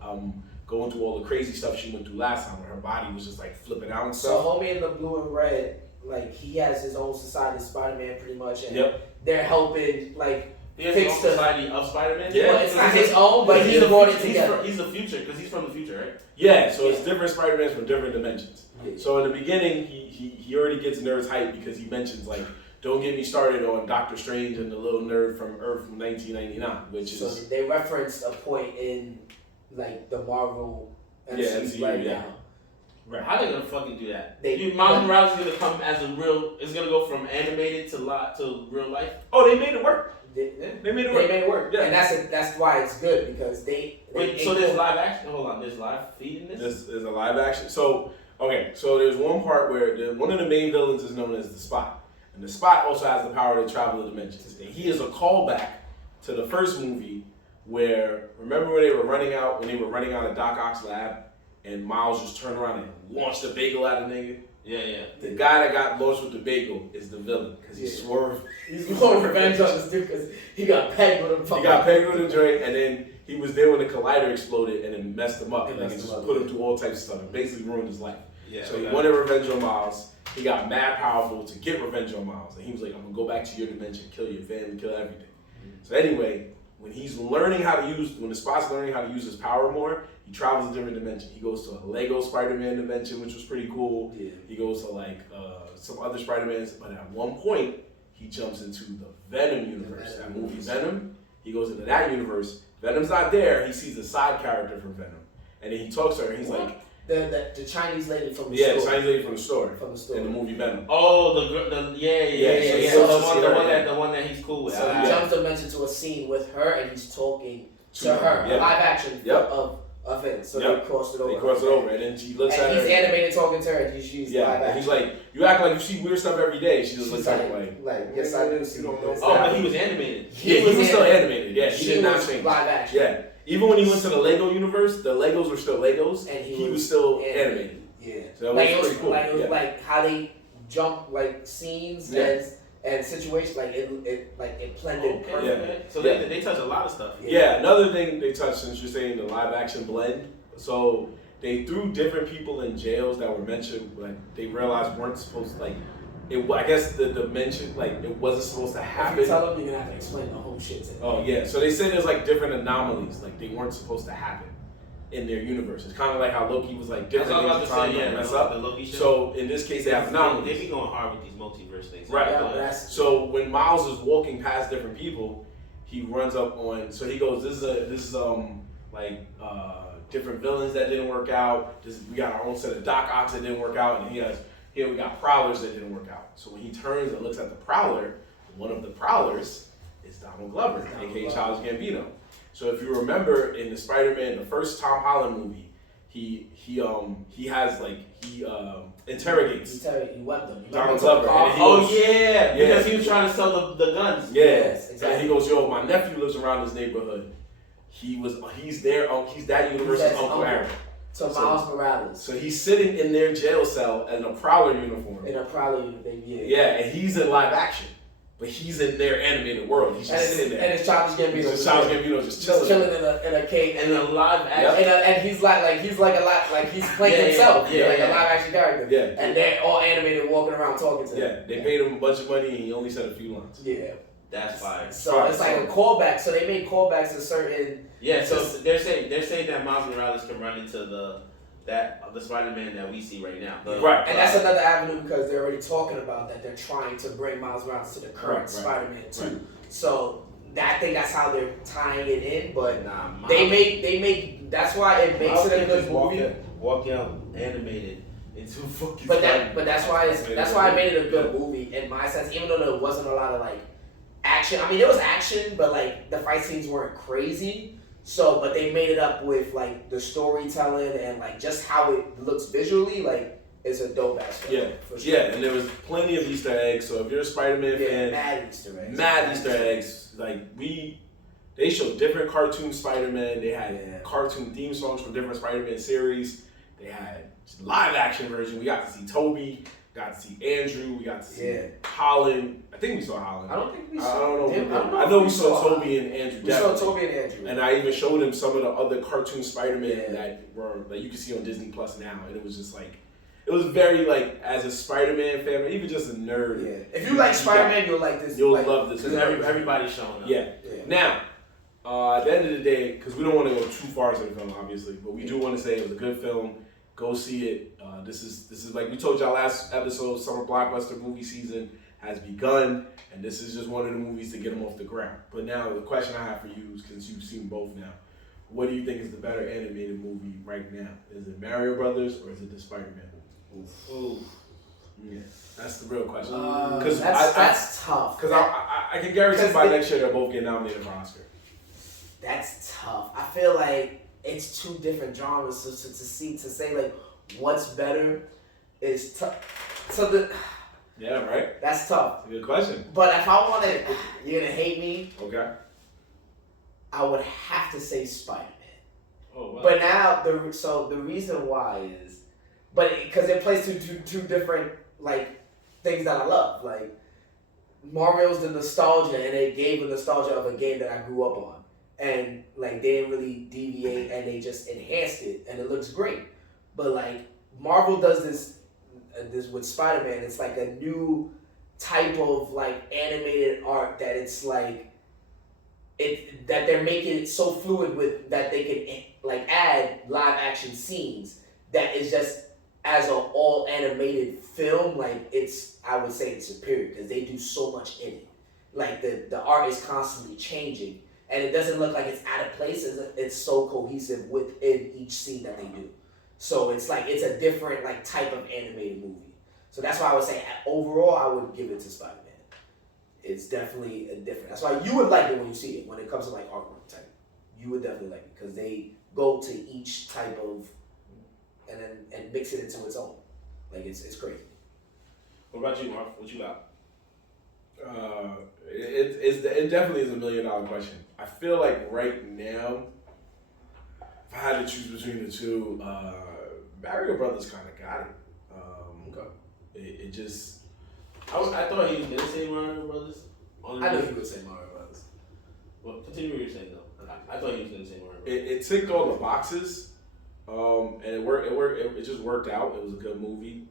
going through all the crazy stuff she went through last time, where her body was just like flipping out and stuff. So homie in the blue and red, like he has his own society, Spider-Man, pretty much, and Yep. they're helping like. He has his own society of Spider-Man? Yeah. Well, it's not his own, but he brought it together. He's the future, because he's from the future, right? Yeah, so it's different Spider-Mans from different dimensions. Yeah. So in the beginning, he already gets nerds hyped because he mentions like, don't get me started on Doctor Strange and the little nerd from Earth from 1999, which So is they referenced a point in like the Marvel MCU right now. right. How they gonna fucking do that? They- Miles Morales is gonna come as a real. It's gonna go from animated to real life. Oh, they made it work. They They made it made work. it work, Yeah. and that's why it's good because they Wait, so there's live action. Hold on, there's live feed in this. This is a live action. So there's one part where one of the main villains is known as the Spot, and the Spot also has the power to travel the dimensions. And he is a callback to the first movie, where remember when they were running out of Doc Ock's lab, and Miles just turned around and launched a bagel at a nigga. Yeah. The guy that got launched with the bagel is the villain because he swerved. He's going revenge on this dude because he got pegged with a He got pegged with a joint, and then he was there when the collider exploded, and it messed him up. And it just put him through all types of stuff and basically ruined his life. Yeah. So he wanted revenge on Miles. He got mad powerful to get revenge on Miles, and he was like, "I'm gonna go back to your dimension, kill your family, kill everything." So anyway, when the Spot's learning how to use his power more, he travels a different dimension. He goes to a Lego Spider-Man dimension, which was pretty cool. Yeah. He goes to like some other Spider-Mans, but at one point he jumps into the Venom universe. That movie Venom. He goes into that universe. Venom's not there. He sees a side character from Venom, and then he talks to her. And he's like, the Chinese lady from the "Yeah, store. the Chinese lady from the store." From the store. In the movie Venom. Oh, So the one that he's cool with. So he jumps dimension to a scene with her, and he's talking to her. Yeah. Live action Yep. of it. So Yep. they crossed it over. They cross it over, and then she looks at and her. he's animated talking to her, and she's Yeah, live and action. he's like, "You act like you see weird stuff every day." She just She's looks at him like, yes, I do see. You don't know. Oh, but he was animated. He was still animated. Yeah, he She did not was change. live action. Yeah, even when he went to the Lego universe, the Legos were still Legos, And he was still animated. Yeah. So that like was it was pretty cool. like it was Yeah. like how they jump like scenes Yeah. and situations like it blended perfectly. Yeah. So they touch a lot of stuff. Yeah, another thing they touched, since you're saying the live action blend, so they threw different people in jails that were mentioned, like they realized weren't supposed to, like, I guess the dimension, like it wasn't supposed to If happen. you tell them, you're gonna have to explain the whole shit to them. Oh yeah, so they said there's like different anomalies, like they weren't supposed to happen in their universe. It's kind of like how Loki was like That's different what I was things about to trying say, to yeah, mess the up. Loki shit. So in this case, they have anomalies. They be going hard with these multiverse things. Right. Yeah, but that's So when Miles is walking past different people, he runs up on. So he goes, "This is different villains that didn't work out. We got our own set of Doc Ocks that didn't work out, and here we got Prowlers that didn't work out." So when he turns and looks at the Prowler, one of the Prowlers is Donald Glover, aka Childish Gambino. So if you remember in the Spider-Man, the first Tom Holland movie, he interrogates he wept them. Donald Glover. And he Oh goes, yeah, because he was trying to sell the guns. Yeah, Yes, exactly. And he goes, "Yo, my nephew lives around this neighborhood. He's that universe's Uncle Aaron." So Miles Morales. So he's sitting in their jail cell in a Prowler uniform. In a Prowler thing, yeah. Yeah, and he's in live action, but he's in their animated world. He's just sitting there. And it's Childish Gambino. It's Childish Gambino just chilling. in a cage. And a live action. And he's he's playing himself. Yeah, like yeah. a live action character. Yeah. And they're all animated walking around talking to him. Yeah, they paid him a bunch of money and he only said a few lines. Yeah. That's fire. So it's like a callback. So they made callbacks to certain. Yeah, so they're saying that Miles Morales can run into the Spider-Man that we see right now. Right. And that's another avenue because they're already talking about that they're trying to bring Miles Morales to the current Spider-Man too. Right. So I think that's how they're tying it in. But they make that's why it makes it a good movie. Walk out animated into fucking. But that's why I made it a good movie in my sense. Even though there wasn't a lot of like action. I mean, there was action, but like the fight scenes weren't crazy. So, but they made it up with like the storytelling and like just how it looks visually. Like, it's a dope ass film. Yeah, for sure. yeah, and there was plenty of Easter eggs. So if you're a Spider-Man fan, mad Easter eggs. Like they showed different cartoon Spider-Man. They had cartoon theme songs from different Spider-Man series. They had live action version. We got to see Toby. Got to see Andrew. We got to see Holland. I think we saw Holland. I don't think we I saw. don't know. I know we saw Toby and Andrew. We saw Toby and Andrew. And I even showed him some of the other cartoon Spider-Man that you can see on Disney Plus now, and it was just like. It was very like, as a Spider-Man fan, or even just a nerd. Yeah. If you like Spider-Man, you'll like this. You'll love this. Because everybody's showing up. Yeah. Now, at the end of the day, because we don't want to go too far into the film, obviously, but we do want to say it was a good film. Go see it. This is like we told y'all last episode. Summer blockbuster movie season has begun, and this is just one of the movies to get them off the ground. But now the question I have for you, since you've seen both now, what do you think is the better animated movie right now? Is it Mario Brothers or is it the Spider-Man? Ooh. Yeah, that's the real question. That's tough. Because I can guarantee by next year they'll both get nominated for Oscar. That's tough. I feel like it's two different genres. So to say like what's better is tough. So yeah, right. That's tough. That's a good question. But if I wanted, you're gonna hate me. Okay. I would have to say Spider-Man. Oh wow. But now the reason why is, because it plays two different like things that I love. Like Mario's the nostalgia, and it gave the nostalgia of a game that I grew up on, and like they didn't really deviate, and they just enhanced it, and it looks great. But like Marvel does this with Spider-Man, it's like a new type of like animated art that it's like that they're making it so fluid with that they can like add live action scenes that is just as an all animated film, like I would say it's superior because they do so much in it. Like the art is constantly changing, and it doesn't look like it's out of place. It's so cohesive within each scene that they do. So it's like it's a different like type of animated movie. So that's why I would say overall I would give it to Spider-Man. It's definitely a different. That's why you would like it when you see it. When it comes to like artwork type, you would definitely like it because they go to each type of and mix it into its own. Like it's crazy. What about you, Mark? What you got? It definitely is $1 million question. I feel like right now, if I had to choose between the two, Mario Brothers kind of got it. Okay. It just. I thought he was gonna say Mario Brothers. I knew he would say Mario Brothers. Well, continue what you're saying though. I thought he was gonna say Mario Brothers. It ticked all the boxes, and it worked. It just worked out. It was a good movie.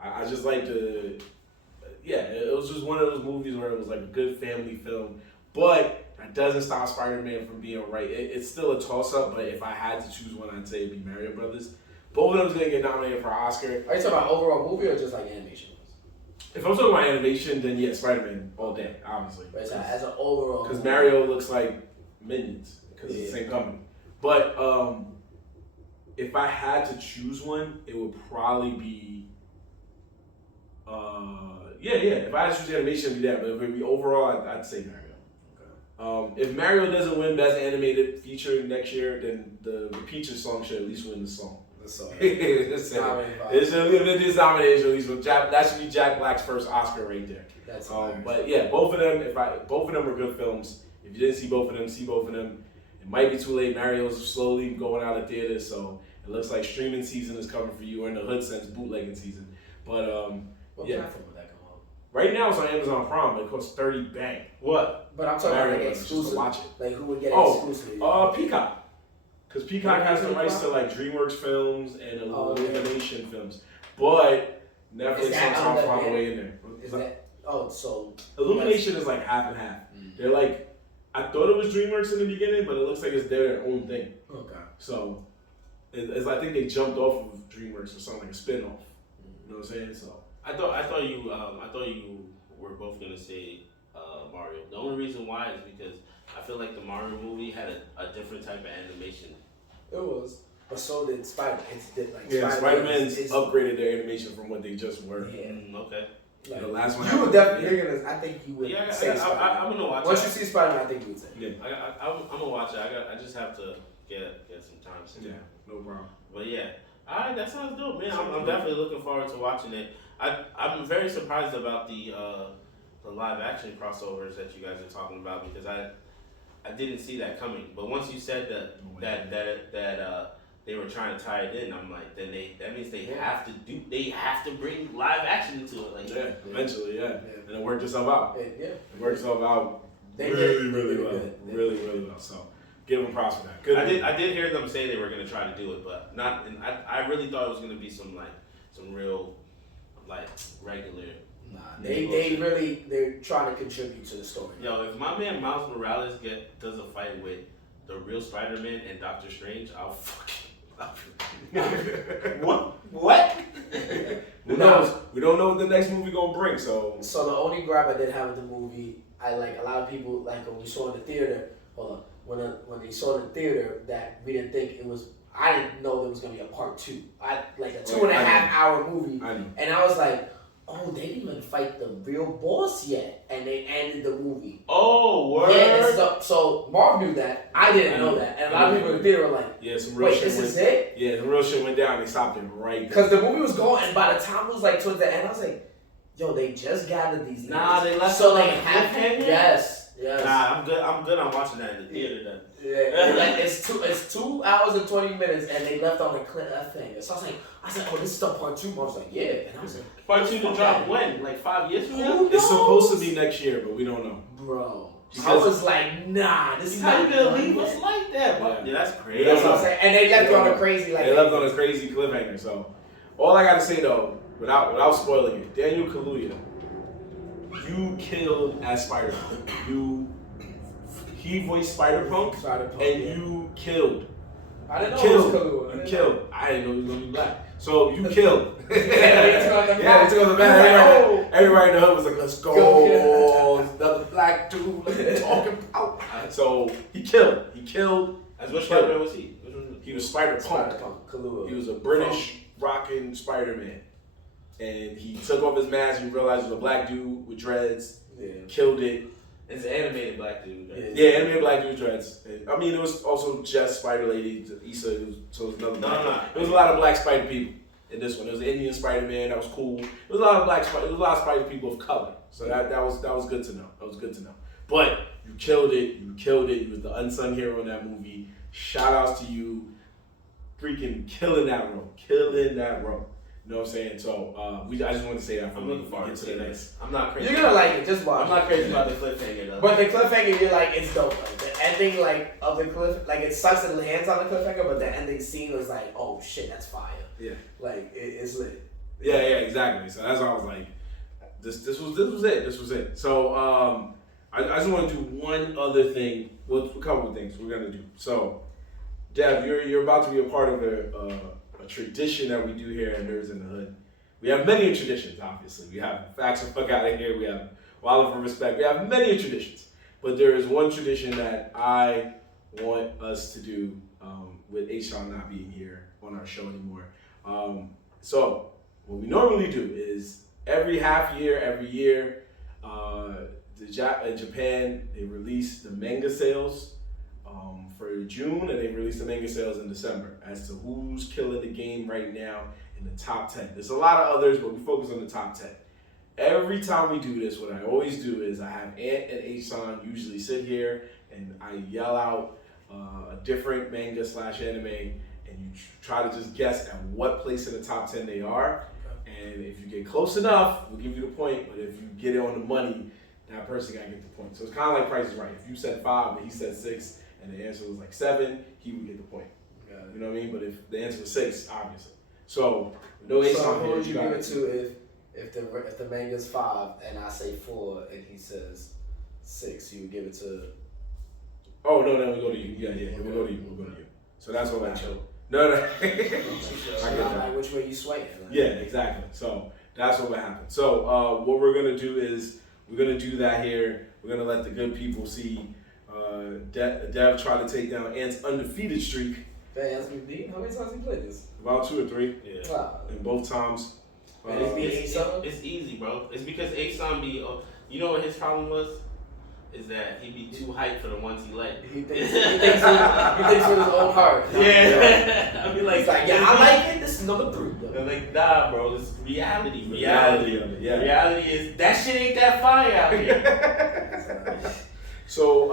I just like to. Yeah, it was just one of those movies where it was like a good family film, but that doesn't stop Spider-Man from being right. It's still a toss-up, but if I had to choose one, I'd say it'd be Mario Brothers. Both of them's gonna get nominated for Oscar. Are you talking about overall movie or just like animation? If I'm talking about animation, then yeah, Spider-Man all day, obviously. But as an overall, because Mario looks like Minions because it's the same company. But if I had to choose one, it would probably be. If I had to choose animation, it'd be that. But if it'd be overall, I'd say Mario. Okay. If Mario doesn't win Best Animated Feature next year, then the Peaches song should at least win the song. The song. It's this nomination at least. That should be Jack Black's first Oscar right there. That's but yeah, both of them. Both of them were good films. If you didn't see both of them, see both of them. It might be too late. Mario's slowly going out of theaters, so it looks like streaming season is coming for you, or in the hood sense, bootlegging season. But what platform would that come on? Right now it's on Amazon Prime, but it costs $30 bang. What? But I'm talking Mario about like Brothers, exclusive. just to watch it. Like who would get it exclusively? Peacock. Because Peacock has the rights to like DreamWorks films and Illumination films, but Netflix sometimes find a way in there. Illumination is like half and half. They're like, I thought it was DreamWorks in the beginning, but it looks like it's their own thing. Okay. So, I think they jumped off of DreamWorks or something like a spinoff. You know what I'm saying? So I thought you were both gonna say Mario. The only reason why is because I feel like the Mario movie had a different type of animation. It was. But so did Spider. Spider-Man's upgraded their animation from what they just were. Yeah. Okay. Like, the last one. You would definitely. I think you would say I'm Spider-Man. gonna watch. Once you see Spider-Man, I think you would say. Yeah. I'm gonna watch it. I just have to get some time. Yeah. No problem. But yeah. All right, that sounds dope, man. I'm definitely looking forward to watching it. I'm very surprised about the live action crossovers that you guys are talking about because I didn't see that coming. But once you said that they were trying to tie it in, I'm like, then that means they have to bring live action into it. Like eventually, and it worked itself out. It worked itself out They really did well, good. really well. So give them props for that. Good. I did hear them say they were gonna try to do it, but not. And I really thought it was gonna be some real regular. Nah, they're trying to contribute to the story. Yo, if my man Miles Morales does a fight with the real Spider-Man and Doctor Strange, I'll fucking. What? Who knows? We don't know what the next movie gonna bring. So the only gripe I did have with the movie, I like a lot of people like when we saw it in the theater. When they saw it in the theater, that we didn't think it was. I didn't know there was gonna be a part 2. I like a 2.5 hour movie, and I was like, oh, they didn't even fight the real boss yet, and they ended the movie. Oh, word. Yeah, so Marv knew that. I didn't know that, and a lot of people in the theater were like, some real wait, shit this is it? Yeah, the real shit went down. They stopped it right because the movie was going, and by the time it was like towards the end, I was like, yo, they just gathered these. Nah, they left. So they have him. Yes. Nah, I'm good on watching that in the theater then. Yeah, like it's 2 hours and 20 minutes, and they left on the cliffhanger. So I said, oh, this is the part 2. I was like, yeah, and I was like, part 2 to drop when? Like 5 years from now? It's supposed to be next year, but we don't know. Bro, I was like, nah, this is how not you gonna leave us like that? Yeah, that's crazy. That's what I'm saying. And they left on a crazy They left on a crazy cliffhanger. So all I gotta say though, without spoiling it, Daniel Kaluuya, you killed as Spider-Man. He voiced Spider-Punk, and you killed. I didn't know it was Kaluuya. You killed. I didn't know he was gonna be black. So you killed. Yeah, they took on the back. Everybody in the hood was like, let's go. Another black dude. What are you talking about? So he killed. As what Spider-Man was he? He was Spider-Punk. Kaluuya. He was a British rocking Spider-Man. And he took off his mask and realized he was a black dude with dreads. Yeah. Killed it. It's an animated black dude. Right? Yeah, animated black dude dreads. And, I mean, it was also just Spider Lady, Issa. So it was another. No. It was a lot of black Spider people in this one. It was an Indian Spider-Man that was cool. It was a lot of black Spider. It was a lot of Spider people of color. So that was good to know. That was good to know. But you killed it. You was the unsung hero in that movie. Shout outs to you, freaking killing that role. You know what I'm saying? So I just wanted to say that. I'm looking forward to the next. I'm not crazy. You're gonna like it. Just watch. I'm not crazy about the cliffhanger though. But the cliffhanger, you're like, it's dope. Like, the ending, like of the cliff, like it sucks that it lands on the cliffhanger, but the ending scene was like, oh shit, that's fire. Yeah. Like it's lit. Yeah, exactly. So that's why I was like, this was it. So I just want to do one other thing. Well, a couple of things we're gonna do. So, Dev, you're about to be a part of a tradition that we do here at Nerds in the Hood. We have many traditions, obviously. We have Facts or Fuck Out of Here. We have Wallet for Respect. We have many traditions. But there is one tradition that I want us to do with H-Shawn not being here on our show anymore. So what we normally do is every year, in Japan, they release the manga sales for June, and they release the manga sales in December as to who's killing the game right now in the top 10. There's a lot of others, but we focus on the top 10. Every time we do this, what I always do is I have Ant and H-San usually sit here and I yell out a different manga / anime, and you try to just guess at what place in the top 10 they are. And if you get close enough, we'll give you the point, but if you get it on the money, that person gotta get the point. So it's kind of like Price is Right. If you said 5 and he said 6, and the answer was like 7, he would get the point. You know what I mean? But if the answer was 6, obviously. So no H-San So here. who would you give it to if the manga's 5 and I say 4 and he says 6? You would give it to. Oh no, we go to you. Yeah. We'll go to you. So that's what I chose. No. I get that. Like which way you sway it. Like. Yeah, exactly. So that's what happened. So what we're gonna do is we're gonna do that here. We're gonna let the good people see Dev try to take down Ant's undefeated streak Dang, that's deep. How many times he played this? About 2 or 3. Yeah. Wow. And both times. And it's being It's easy, bro. It's because A-Son be, you know what his problem was? Is that he be too hyped for the ones he liked. He thinks with his own heart. Yeah. I mean, like, He's like, yeah, I like it. This is number 3. Though. I'm like, nah, bro. It's reality. Reality of it, yeah. Reality is that shit ain't that fire out here. So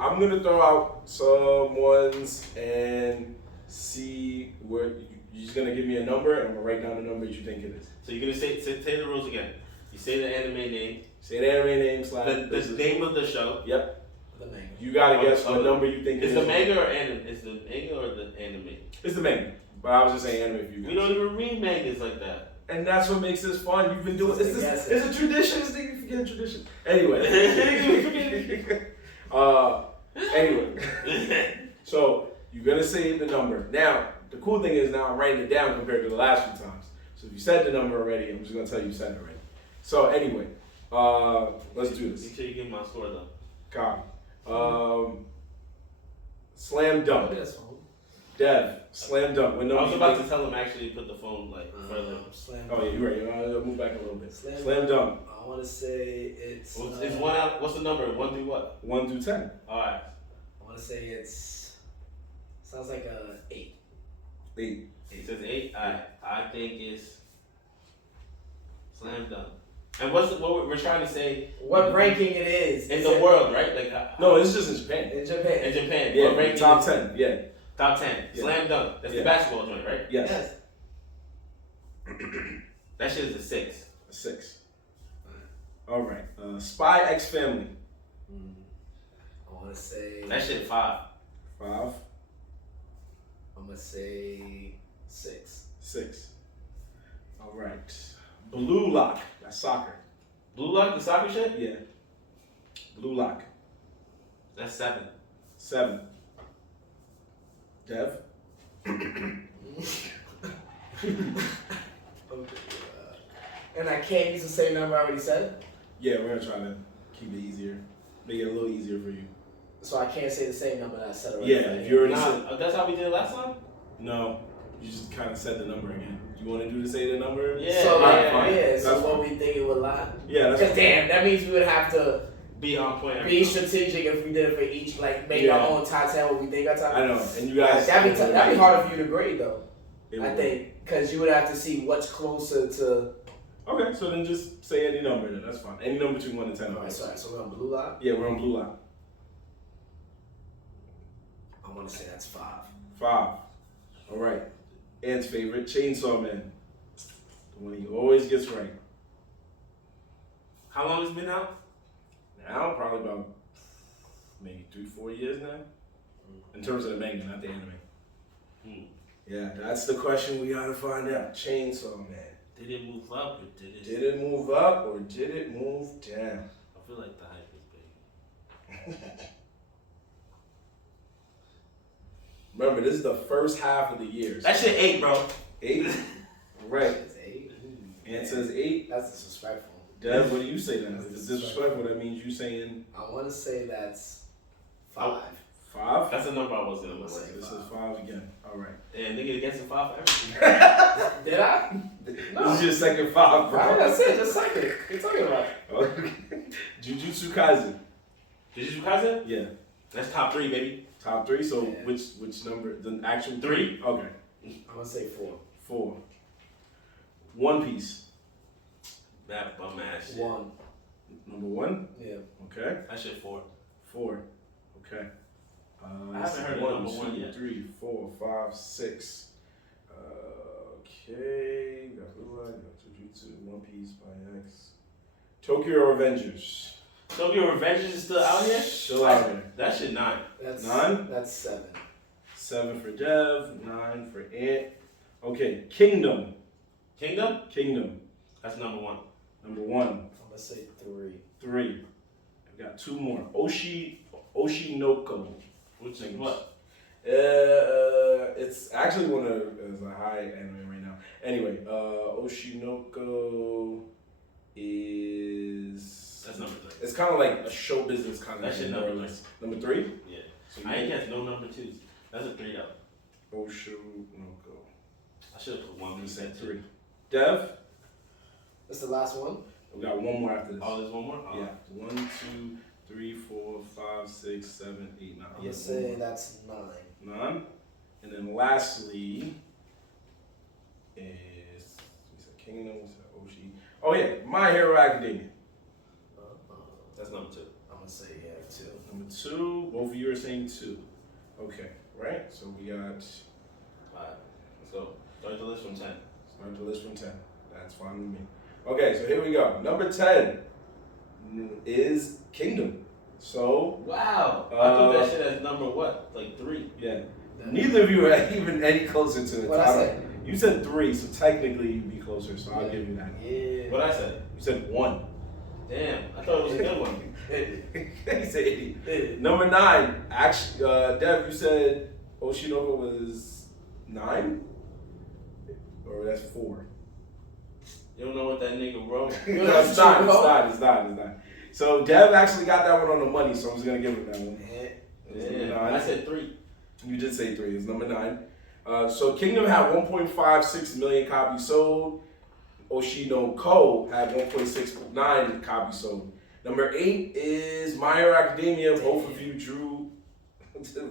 I'm gonna throw out some ones and see where you're just gonna give me a number and I'm gonna write down the number you think it is. So you're gonna say the rules again. You say the anime name. Say the anime name The name of the show. Yep. The manga. You gotta guess what number you think it Is is. the manga or anime? Is the manga or the anime? It's the manga. But I was just saying anime if you We don't even read mangas like that. And that's what makes this fun. You've been doing this. Yes. It's a tradition. This thing you forget a tradition. Anyway. Anyway. So you're gonna say the number. Now, the cool thing is now I'm writing it down compared to the last few times. So if you said the number already, I'm just gonna tell you you said it already. So anyway, let's do this. Make sure you give my score though. Copy. Slam dunk. That's fine. Dev, slam dunk. When I was about to tell him actually put the phone like further. Slam Oh yeah, you're right. I'll move back a little bit. Slam dunk. I want to say it's. It's 1 out. What's the number? 1 through what? 1 through 10. All right. I want to say it's. Sounds like a 8. 8. It says 8. All right. I think it's slam dunk. And what we're trying to say? What ranking it is? In the world, right? Like No, it's just in Japan. In Japan. In Japan. Yeah, what ranking top is 10. Yeah. Top 10. Yeah. Slam dunk. That's Yeah. the basketball joint, right? Yes. That shit is a 6. A 6. All right. Spy X Family. I want to say. That shit 5. 5. I'm gonna say 6. 6. All right. Blue Lock. That's soccer. Blue Lock, the soccer shit? Yeah. Blue Lock. That's 7. 7. Dev. And I can't use the same number I already said, Yeah, we're gonna try to keep it easier. Make it a little easier for you. so I can't say the same number that I said already. Yeah, if you already said Nah, that's how we did it last time? no, you just kind of said the number again. You want to do to say the number? Yeah. So fine. yeah, so That's what fine. we think it would lie? Yeah, that's Because fine. damn, that means we would have to Be on point. every be time. strategic if we did it for each, like make Yeah. our own top 10 what we think our top. I know, and you guys. That'd be harder for you to grade though. It I will. think because you would have to see what's closer to. Okay, so then just say any number then. That's fine. Any number between 1 and 10. Alright, sorry. So we're on blue line. Yeah, we're on Blue Lock. I want to say that's 5. 5. All right. Ant's favorite, Chainsaw Man. The one he always gets right. How long has it been out? Now, probably about maybe 3-4 years now. In terms of the manga, not the anime. Yeah, that's the question we gotta find out. Chainsaw Man. Did it move up or did it? Did it move up or did it move down? I feel like the hype is big. Remember, this is the first half of the year. That shit 8, bro. 8? Right. It's 8. Ant says 8. That's disrespectful. Dev, what do you say then? If it's disrespectful, that means you saying I want to say that's 5. 5? That's the number I was gonna This say. is 5 again. All right. Damn, nigga against the 5 for everything. Did I? No. This is your second 5, bro. Right, that's it. Just second. What are you talking about? Okay. Jujutsu Kaisen. Did you guys it? Yeah. That's top 3, baby. Top 3. So Yeah. which number? The actual 3. Okay. I'm gonna say 4. 4. One Piece. That bum ass shit. 1. Number 1. Yeah. Okay. That shit 4. 4. Okay. I haven't heard of number 1 yet. 3, 4, 5, 6. Okay. We got Blue Line, we got Jujutsu, One Piece, by X. Tokyo Revengers. Tokyo Revengers is still out here? Still out there. That shit 9. That's 9? That's 7. 7 for Dev, 9 for Ant. Okay, Kingdom. Kingdom? That's number 1. Number 1. I'm gonna say 3. 3. We got 2 more. Oshinoko. Which is what? It's actually one of it's a high anime right now. Anyway, Oshinoko is That's number 3. it's kind of like a show business kind of That shit thing, number more or less. Number 3? Yeah. So I ain't catch no number 2s. That's a 3 though. Oshinoko. I should have put one. You said 3. Dev? That's the last one. We got one more after this. Oh, there's one more? Oh. Yeah. 1, 2, 3, 4, 5, 6, 7, 8, 9. I'm gonna say that's 9. 9. And then lastly is we said Kingdom, we said Oshi. Oh yeah, My Hero Academia. That's number 2. I'm gonna say 2. Number 2. Both of you are saying 2. Okay, right? So we got. Alright, let's go. Start the list from 10. Start the list from 10. That's fine with me. Okay, so here we go. Number 10 is Kingdom. So. Wow. I thought that shit as number what? Like 3. Yeah. Neither of you are even any closer to the What I top. say? You said 3, so technically you'd be closer, so I'll give you that. Yeah. What I said? You said 1. Damn, I thought it was a good one. He said 80. Number 9, actually, Dev, you said Oshinoko was 9? Or that's 4? You don't know what that nigga wrote? No, it's not. So Dev actually got that one on the money, so I'm just gonna give him that one. Yeah, I said 3. You did say 3. It's number 9. So Kingdom had 1.56 million copies sold. Oshinoko had 1.69 copies sold. Number 8 is My Hero Academia. Both of you drew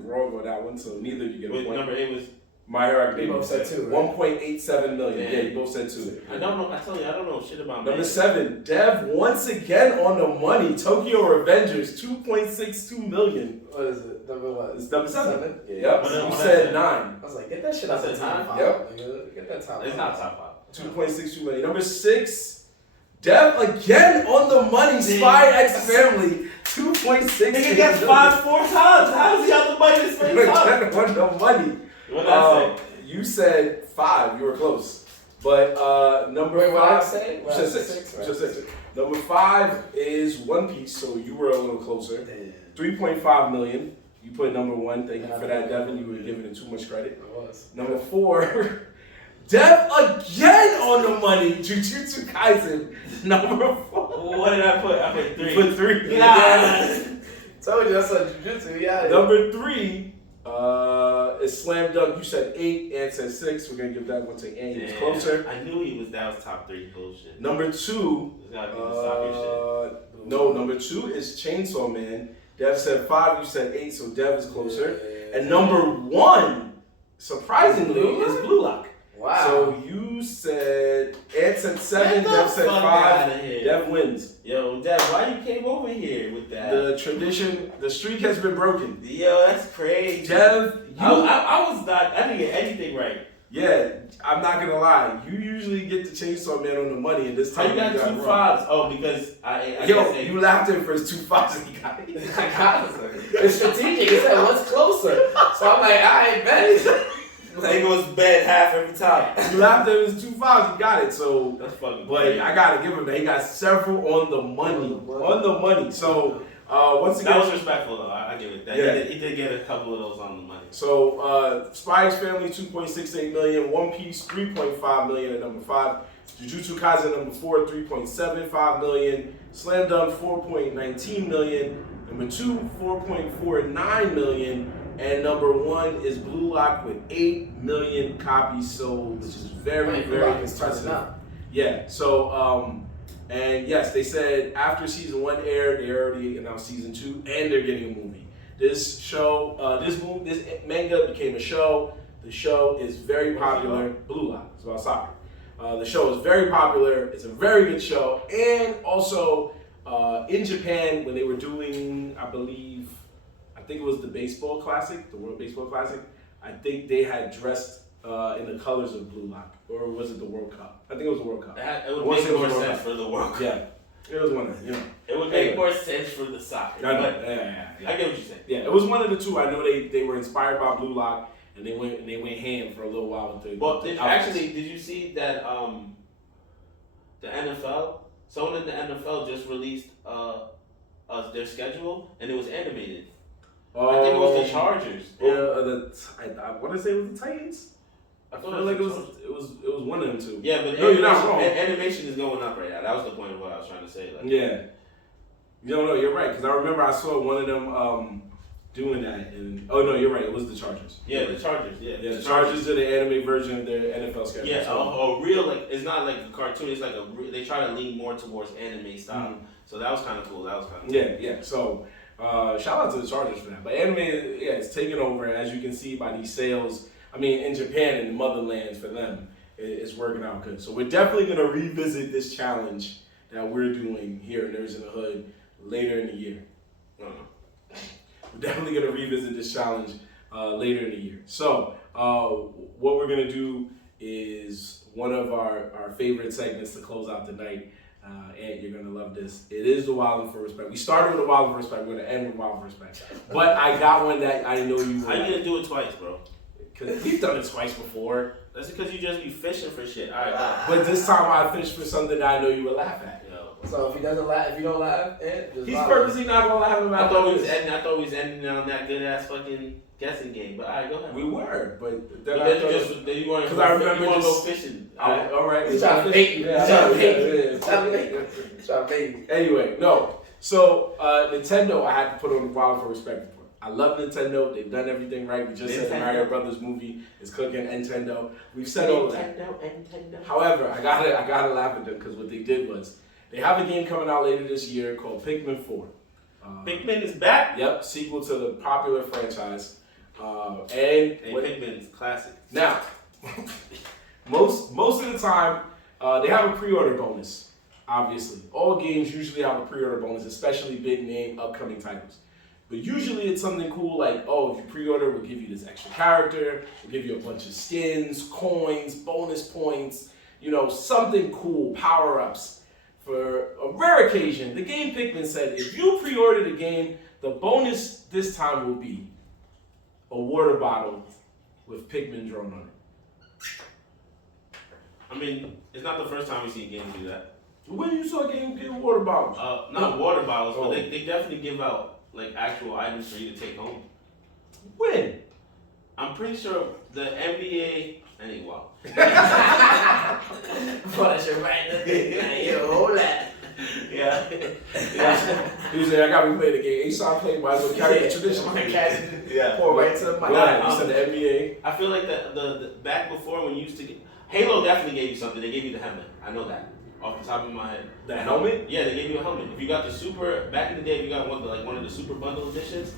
wrong on that one, so neither of you get a point. Number 8 was My Hero Academia. You both said 2, right? 1.87 million. Yeah. Yeah, you both said 2. I don't know. I tell you, I don't know shit about Number manga. 7, Dev once again on the money. Tokyo Revengers, 2.62 million. What is it? Number what? It's number 7. 7? Yep. What You else? said 9. I was like, get that shit out That's the a top 9? 5. Yep. Nigga. Get that top 5. It's not top 5. 2.62 million. Number 6, Dev again on the money. Spy X Family, 2.6 Nigga gets 5 4 times. How is he out the money this many times? Again on the money. What did I say? You said 5. You were close. But number Wait, 5. what did I say? You What, said I said 6. right? You said 6. Number 5 is One Piece, so you were a little closer. Damn. 3.5 million. You put number 1. Thank you Yeah, for that, Devin. You were giving it too much credit. It was. Number 4, Dev again on the money. Jujutsu Kaisen, number 4. What did I put? I put 3. You put 3. Yeah. Told you that's what jujutsu. Yeah. Number 3 is Slam Dunk. You said 8 and said 6. We're gonna give that one to Ann. He was closer. I knew he was. That was top 3 bullshit. Number 2. It's gotta be the soccer shit. No, number 2 is Chainsaw Man. Dev said 5. You said 8. So Dev is closer. And number 1, surprisingly, is Blue Lock. Wow. So you said Ed said 7, Get the Dev said fuck 5. outta here. Dev wins. Yo, Dad, why you came over here with that? The tradition, the streak has been broken. Yo, that's crazy. Dev, you, I was not. I didn't get anything right. yeah, I'm not gonna lie. You usually get the Chainsaw Man on the money, and this How time you got 2 it wrong. 5s? Oh, because I Yo, guess you laughed at him for his 2 5s and he got it. I got it. It's strategic. It said what's closer. So I'm like, I ain't bet. Like it was bet half every time. You laughed at his 2 5s, he got it. So, That's fucking but crazy. I gotta give him that. He got several on the money. On the money. So, once again, That was respectful though. I give it that. Yeah. He did get a couple of those on the money. So, Spy X Family 2.68 million, One Piece 3.5 million at number 5, Jujutsu Kaisen number 4 3.75 million, Slam Dunk 4.19 million, number 2 4.49 million, and number 1 is Blue Lock with 8 million copies sold, which is very impressive. Yeah. So, and yes, they said after season 1 aired, they already announced season 2, and they're getting a movie. This show, this manga became a show. The show is very popular. Blue Lock. It's about soccer. The show is very popular. It's a very good show. And also, in Japan, when they were doing, I think it was the baseball classic, the World Baseball Classic, I think they had dressed in the colors of Blue Lock. Or was it the World Cup? I think it was the World Cup. It would make more sense for the World Cup. Yeah. It was one of them, you know. It would make more sense for the soccer. I know. But Yeah. I get what you're saying. Yeah, it was one of the 2. I know they were inspired by Blue Lock, and they went ham for a little while with the. Well, the did you see that the NFL? Someone in the NFL just released their schedule, and it was animated. I think it was the Chargers. Yeah, I want to say it was the Titans. I feel like it was one of them 2. Yeah, but no, you're not wrong. Animation is going up right now. That was the point of what I was trying to say. Like, Yeah. No, you're right. Because I remember I saw one of them doing that. And oh no, you're right. It was the Chargers. Yeah, the Chargers. Yeah, the Chargers did the anime version of their NFL schedule. Yeah, a real like it's not like a cartoon. It's like they try to lean more towards anime style. Mm-hmm. So that was kind of cool. Yeah. So shout out to the Chargers for that. But anime, it's taken over, as you can see by these sales. I mean, in Japan and the motherlands for them, it's working out good. So we're definitely gonna revisit this challenge that we're doing here in Nerds in the Hood later in the year. We're definitely going to revisit this challenge later in the year. So what we're going to do is one of our favorite segments to close out the night. And you're going to love this. It is the Wildin' for Respect. We started with the Wildin' for Respect. We're going to end with Wildin' for Respect. But I got one that I know you will. How you going to do it twice, bro? Because we've done it twice before. That's because you just be fishing for shit. All right, but this time I fished for something that I know you would laugh at. So if he doesn't laugh, if you don't laugh, he's purposely not gonna laugh about. I thought we was ending on that good ass fucking guessing game. But all right, go ahead. We were, but then you want to go fishing. All right. He's trying to bait you. Anyway, no. So Nintendo, I had to put on the Wild for Respect. I love Nintendo. They've done everything right. We just said the Mario Brothers movie is cooking. Nintendo. We've said all of that. Nintendo. However, I gotta laugh at them because what they did was they have a game coming out later this year called Pikmin 4. Pikmin is back. Yep, sequel to the popular franchise. Pikmin is classic. Now, most of the time, they have a pre-order bonus. Obviously, all games usually have a pre-order bonus, especially big name upcoming titles. But usually it's something cool like, oh, if you pre-order, we'll give you this extra character, we'll give you a bunch of skins, coins, bonus points, something cool, power-ups. For a rare occasion, the game Pikmin said, if you pre-order the game, the bonus this time will be a water bottle with Pikmin drawn on it. I mean, it's not the first time we see games do that. When you saw a game give water bottles? Not water bottles, but they definitely give out like actual items for you to take home. When? I'm pretty sure the NBA. Anyway. That's your right. Hold that. Yeah. He said, I got to play the game. Aesop played, might as well carry the tradition. Pour right to the mic. You said the NBA. I feel like the back before when you used to get Halo definitely gave you something. They gave you the helmet. I know that off the top of my head. The helmet? Yeah, they gave you a helmet. If you got the super back in the day, if you got one of the super bundle editions,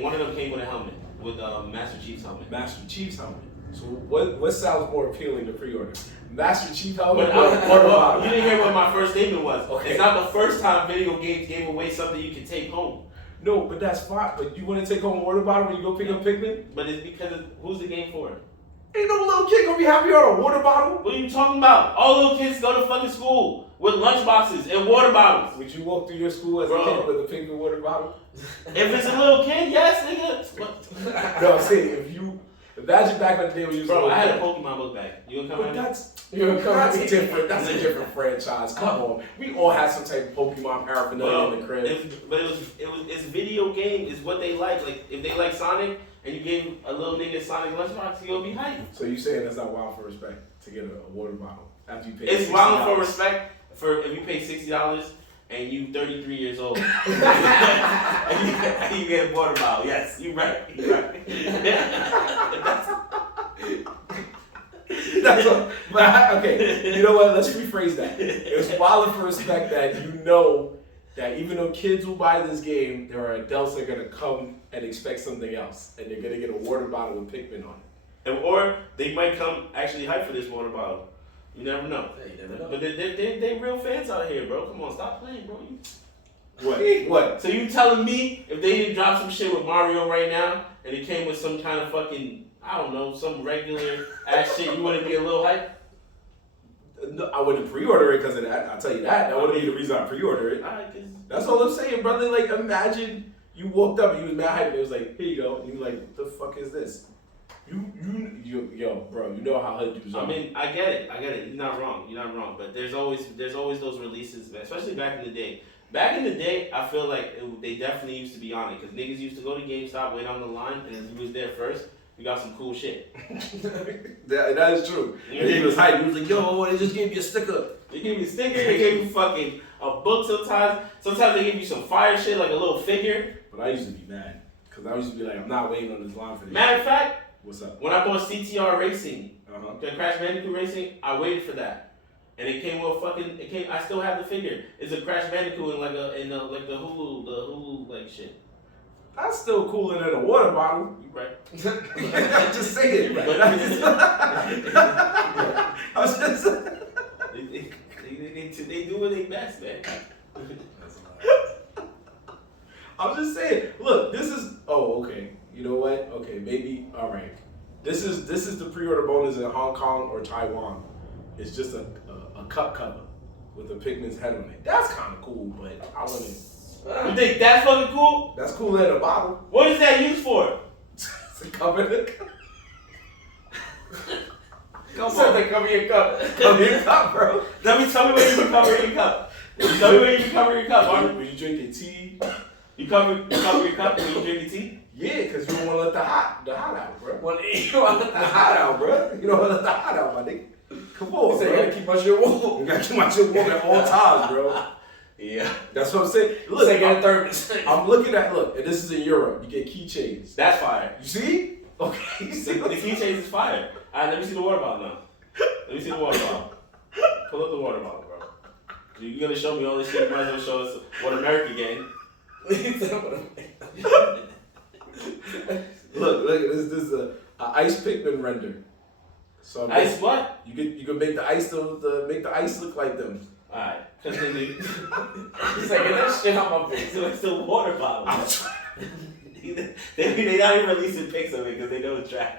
one of them came with a helmet with Master Chief's helmet. Master Chief's helmet. So what sounds more appealing to pre-order? Master Chief helmet? You didn't hear what my first statement was. Okay. It's not the first time video games gave away something you can take home. No, but that's fine. But you want to take home a water bottle when you go pick up Pikmin? But it's because who's the game for? Ain't no little kid gonna be happy on a water bottle. What are you talking about? All little kids go to fucking school with lunch boxes and water bottles. Would you walk through your school as a kid with a Pikmin water bottle? If it's a little kid, yes, nigga. No, I'm saying if you imagine back in the day when you was I had a Pokemon book bag. You gonna come that's different. That's a different franchise. Come on, we all had some type of Pokemon paraphernalia in the crib. It's video game is what they like. Like if they like Sonic and you gave a little nigga Sonic lunchbox, he gonna be hyped. So you saying that's not wild for respect to get a water bottle after you pay? It's $60. Wild for respect for if you pay $60 and you 33 years old and you get a water bottle. Yes, you right. You right. That's okay. You know what? Let's rephrase that. It's wild for respect that you know that even though kids will buy this game, there are adults that are gonna come and expect something else, and they're gonna get a water bottle with Pikmin on it. Or they might come actually hype for this water bottle. You never know. Yeah, you never know. But they real fans out here, bro. Come on, stop playing, bro. What? So you telling me if they didn't drop some shit with Mario right now, and it came with some kind of fucking, I don't know, some regular ass shit, you wouldn't be a little hype? No, I wouldn't pre-order it because of that. I'll tell you that. That wouldn't be the reason I pre-order it. That's all I'm saying, brother. Like, imagine you walked up and you was mad hype and it was like, here you go. And you were like, what the fuck is this? Yo, bro, you know how hood dudes are. I mean, I get it. You're not wrong. But there's always those releases, especially back in the day. Back in the day, I feel like they definitely used to be on it because niggas used to go to GameStop, wait on the line, and if you was there first, you got some cool shit. that is true. And he was hyped. He was like, yo, they just gave me a sticker. They gave me a sticker. They gave you fucking a book sometimes. Sometimes they give you some fire shit like a little figure. But I used to be mad. Because I used to be like, I'm not waiting on this line for this. Matter of fact, What's up? when I bought CTR Racing, Uh-huh. the Crash Bandicoot Racing, I waited for that. And it came with I still have the figure. It's a Crash Bandicoot in like the Hulu like shit. That's still cooler than a water bottle. You right. I'm just saying. But I was just they do what they best, man. I'm just saying. Look, this is. Oh, okay. You know what? Okay, maybe. All right. This is the pre-order bonus in Hong Kong or Taiwan. It's just a cup cover with a Pikmin's head on it. That's kind of cool, but I wouldn't. You think that's fucking cool? That's cooler than a bottle. What is that used for? It's a cover the cup. Come on, cover your cup. Cover your cup, bro. Tell me where you can cover your cup. Tell me where you can cover your cup, Arnold. When you drinking tea. You cover your cup when you drink your tea? Yeah, because you don't want to let the hot out, bro. Well, you don't let the hot out, bro. You don't want to let the hot out, my nigga. Come on, So bro. you gotta keep my shit warm. You gotta keep my shit warm at all times, bro. Yeah. That's what I'm saying. Look, Say get a thermos. I'm looking at, and this is in Europe. You get keychains. That's fire. You see? Okay. You see The keychains is fire. Alright, let me see the water bottle now. Let me see the water bottle. Pull up the water bottle, bro. You're gonna show me all this shit. You might as well show us what America gang. Look, this is a ice Pikmin render. So Ice what? You can make the ice make the ice look like them. Alright, continue. He's like, get that shit out my face. So it's the water bottle. I'm trying. They not even releasing pics of it because they know it's trash.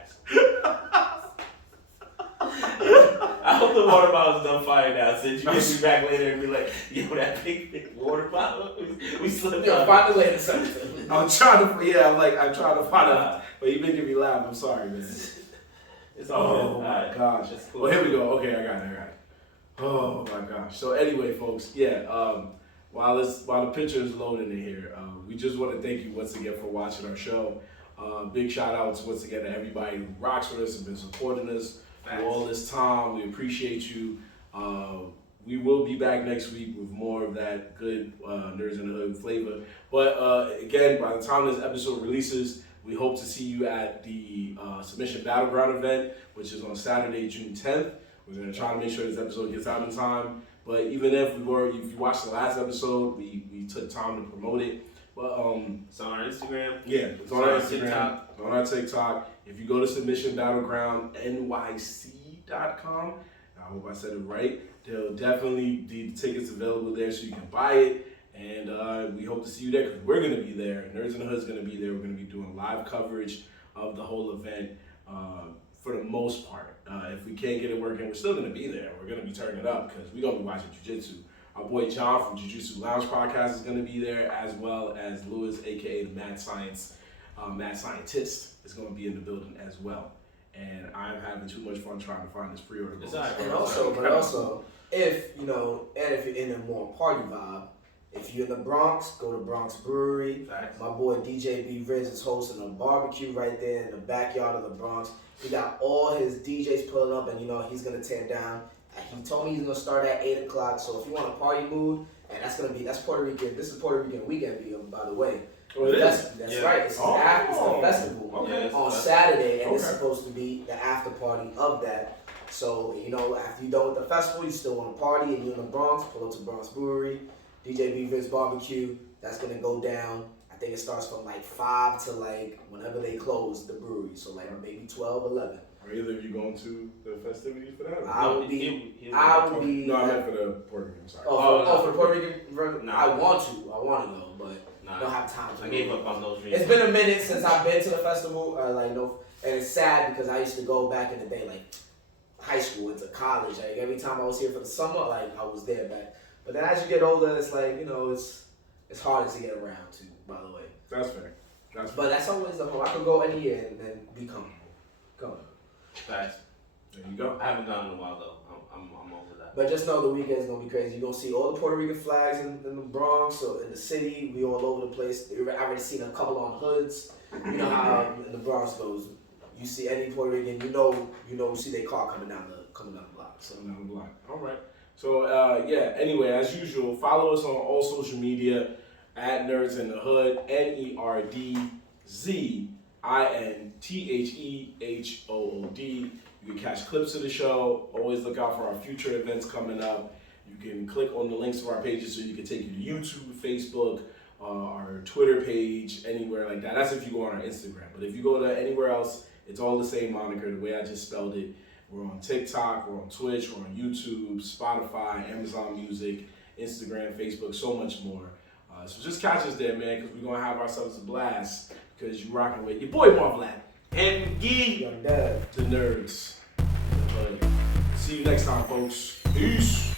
I hope the water bottle's done fire now. Since you get me back later and be like, yo, that big water bottle, we slipped Yo, up. find the later something. I'm trying to find out. But you're making me laugh. I'm sorry, man. It's all Oh good. my Alright. gosh. That's cool. Well, here we go. Okay, I got it. Oh my gosh. So anyway, folks, while the picture is loading in here, we just want to thank you once again for watching our show. Big shout outs once again to everybody who rocks with us and been supporting us for all this time. We appreciate you. We will be back next week with more of that good Nerds in the Hood flavor. But again, by the time this episode releases, we hope to see you at the Submission Battleground event, which is on Saturday, June 10th. We're going to try to make sure this episode gets out in time. But even if you watched the last episode, we took time to promote it. But It's on our Instagram. yeah, it's on our Instagram, TikTok. it's on our TikTok. If you go to submissionbattlegroundnyc.com, I hope I said it right, there'll definitely be tickets available there so you can buy it. And we hope to see you there because we're going to be there. Nerds in the Hood's going to be there. We're going to be doing live coverage of the whole event for the most part. If we can't get it working, we're still going to be there. We're going to be turning it up because we're going to be watching Jiu-Jitsu. Our boy John from Jiu-Jitsu Lounge Podcast is going to be there, as well as Lewis, a.k.a. the Mad Scientist, is going to be in the building as well. And I'm having too much fun trying to find this pre-order. And also, if you're in a more party vibe, if you're in the Bronx, go to Bronx Brewery. Facts. My boy DJ B. Riz is hosting a barbecue right there in the backyard of the Bronx. He got all his DJs pulling up, and he's gonna tear down. He told me he's gonna start at 8 o'clock. So if you want a party mood, and that's Puerto Rican. This is Puerto Rican weekend, by the way. Oh, it is? That's Yeah. right. It's the festival Okay. Yeah, on Saturday, and it's Okay. supposed to be the after party of that. So after you're done with the festival, you still want to party, and you're in the Bronx, pull up to Bronx Brewery, DJ B. Riz Barbecue. That's gonna go down. I think it starts from 5 to whenever they close the brewery. So maybe 12, 11. Are either of you going to the festivities for that? Or? I will be. No, I meant for the Puerto Rican. Sorry. For the Puerto Rican. Nah. I want to go, but I don't Nah, have time to. I gave up on those dreams. It's been a minute since I've been to the festival. And it's sad because I used to go back in the day, high school into college. Every time I was here for the summer, I was there back. But then as you get older, it's it's harder to get around to. By the way. That's fair. But that's always the whole. I could go any year and then be comfortable. Go. Facts. There you go. I haven't gone in a while though. I'm over that. But just know the weekend's gonna be crazy. You're gonna see all the Puerto Rican flags in the Bronx or in the city. We all over the place. I've already seen a couple on hoods. You know how in the Bronx goes. You see any Puerto Rican, you see their car coming down the block. So Down the block. All right. So anyway, as usual, follow us on all social media at Nerds in the Hood, NERD ZINTHEHOOD. You can catch clips of the show. Always look out for our future events coming up. You can click on the links to our pages so you can take you to YouTube, Facebook, our Twitter page, anywhere like that. That's if you go on our Instagram. But if you go to anywhere else, it's all the same moniker, the way I just spelled it. We're on TikTok, we're on Twitch, we're on YouTube, Spotify, Amazon Music, Instagram, Facebook, so much more. So just catch us there, man, because we're going to have ourselves a blast because you're rocking with your boy Marvlat And Gee. Young Dad. the nerds. But see you next time, folks. Peace.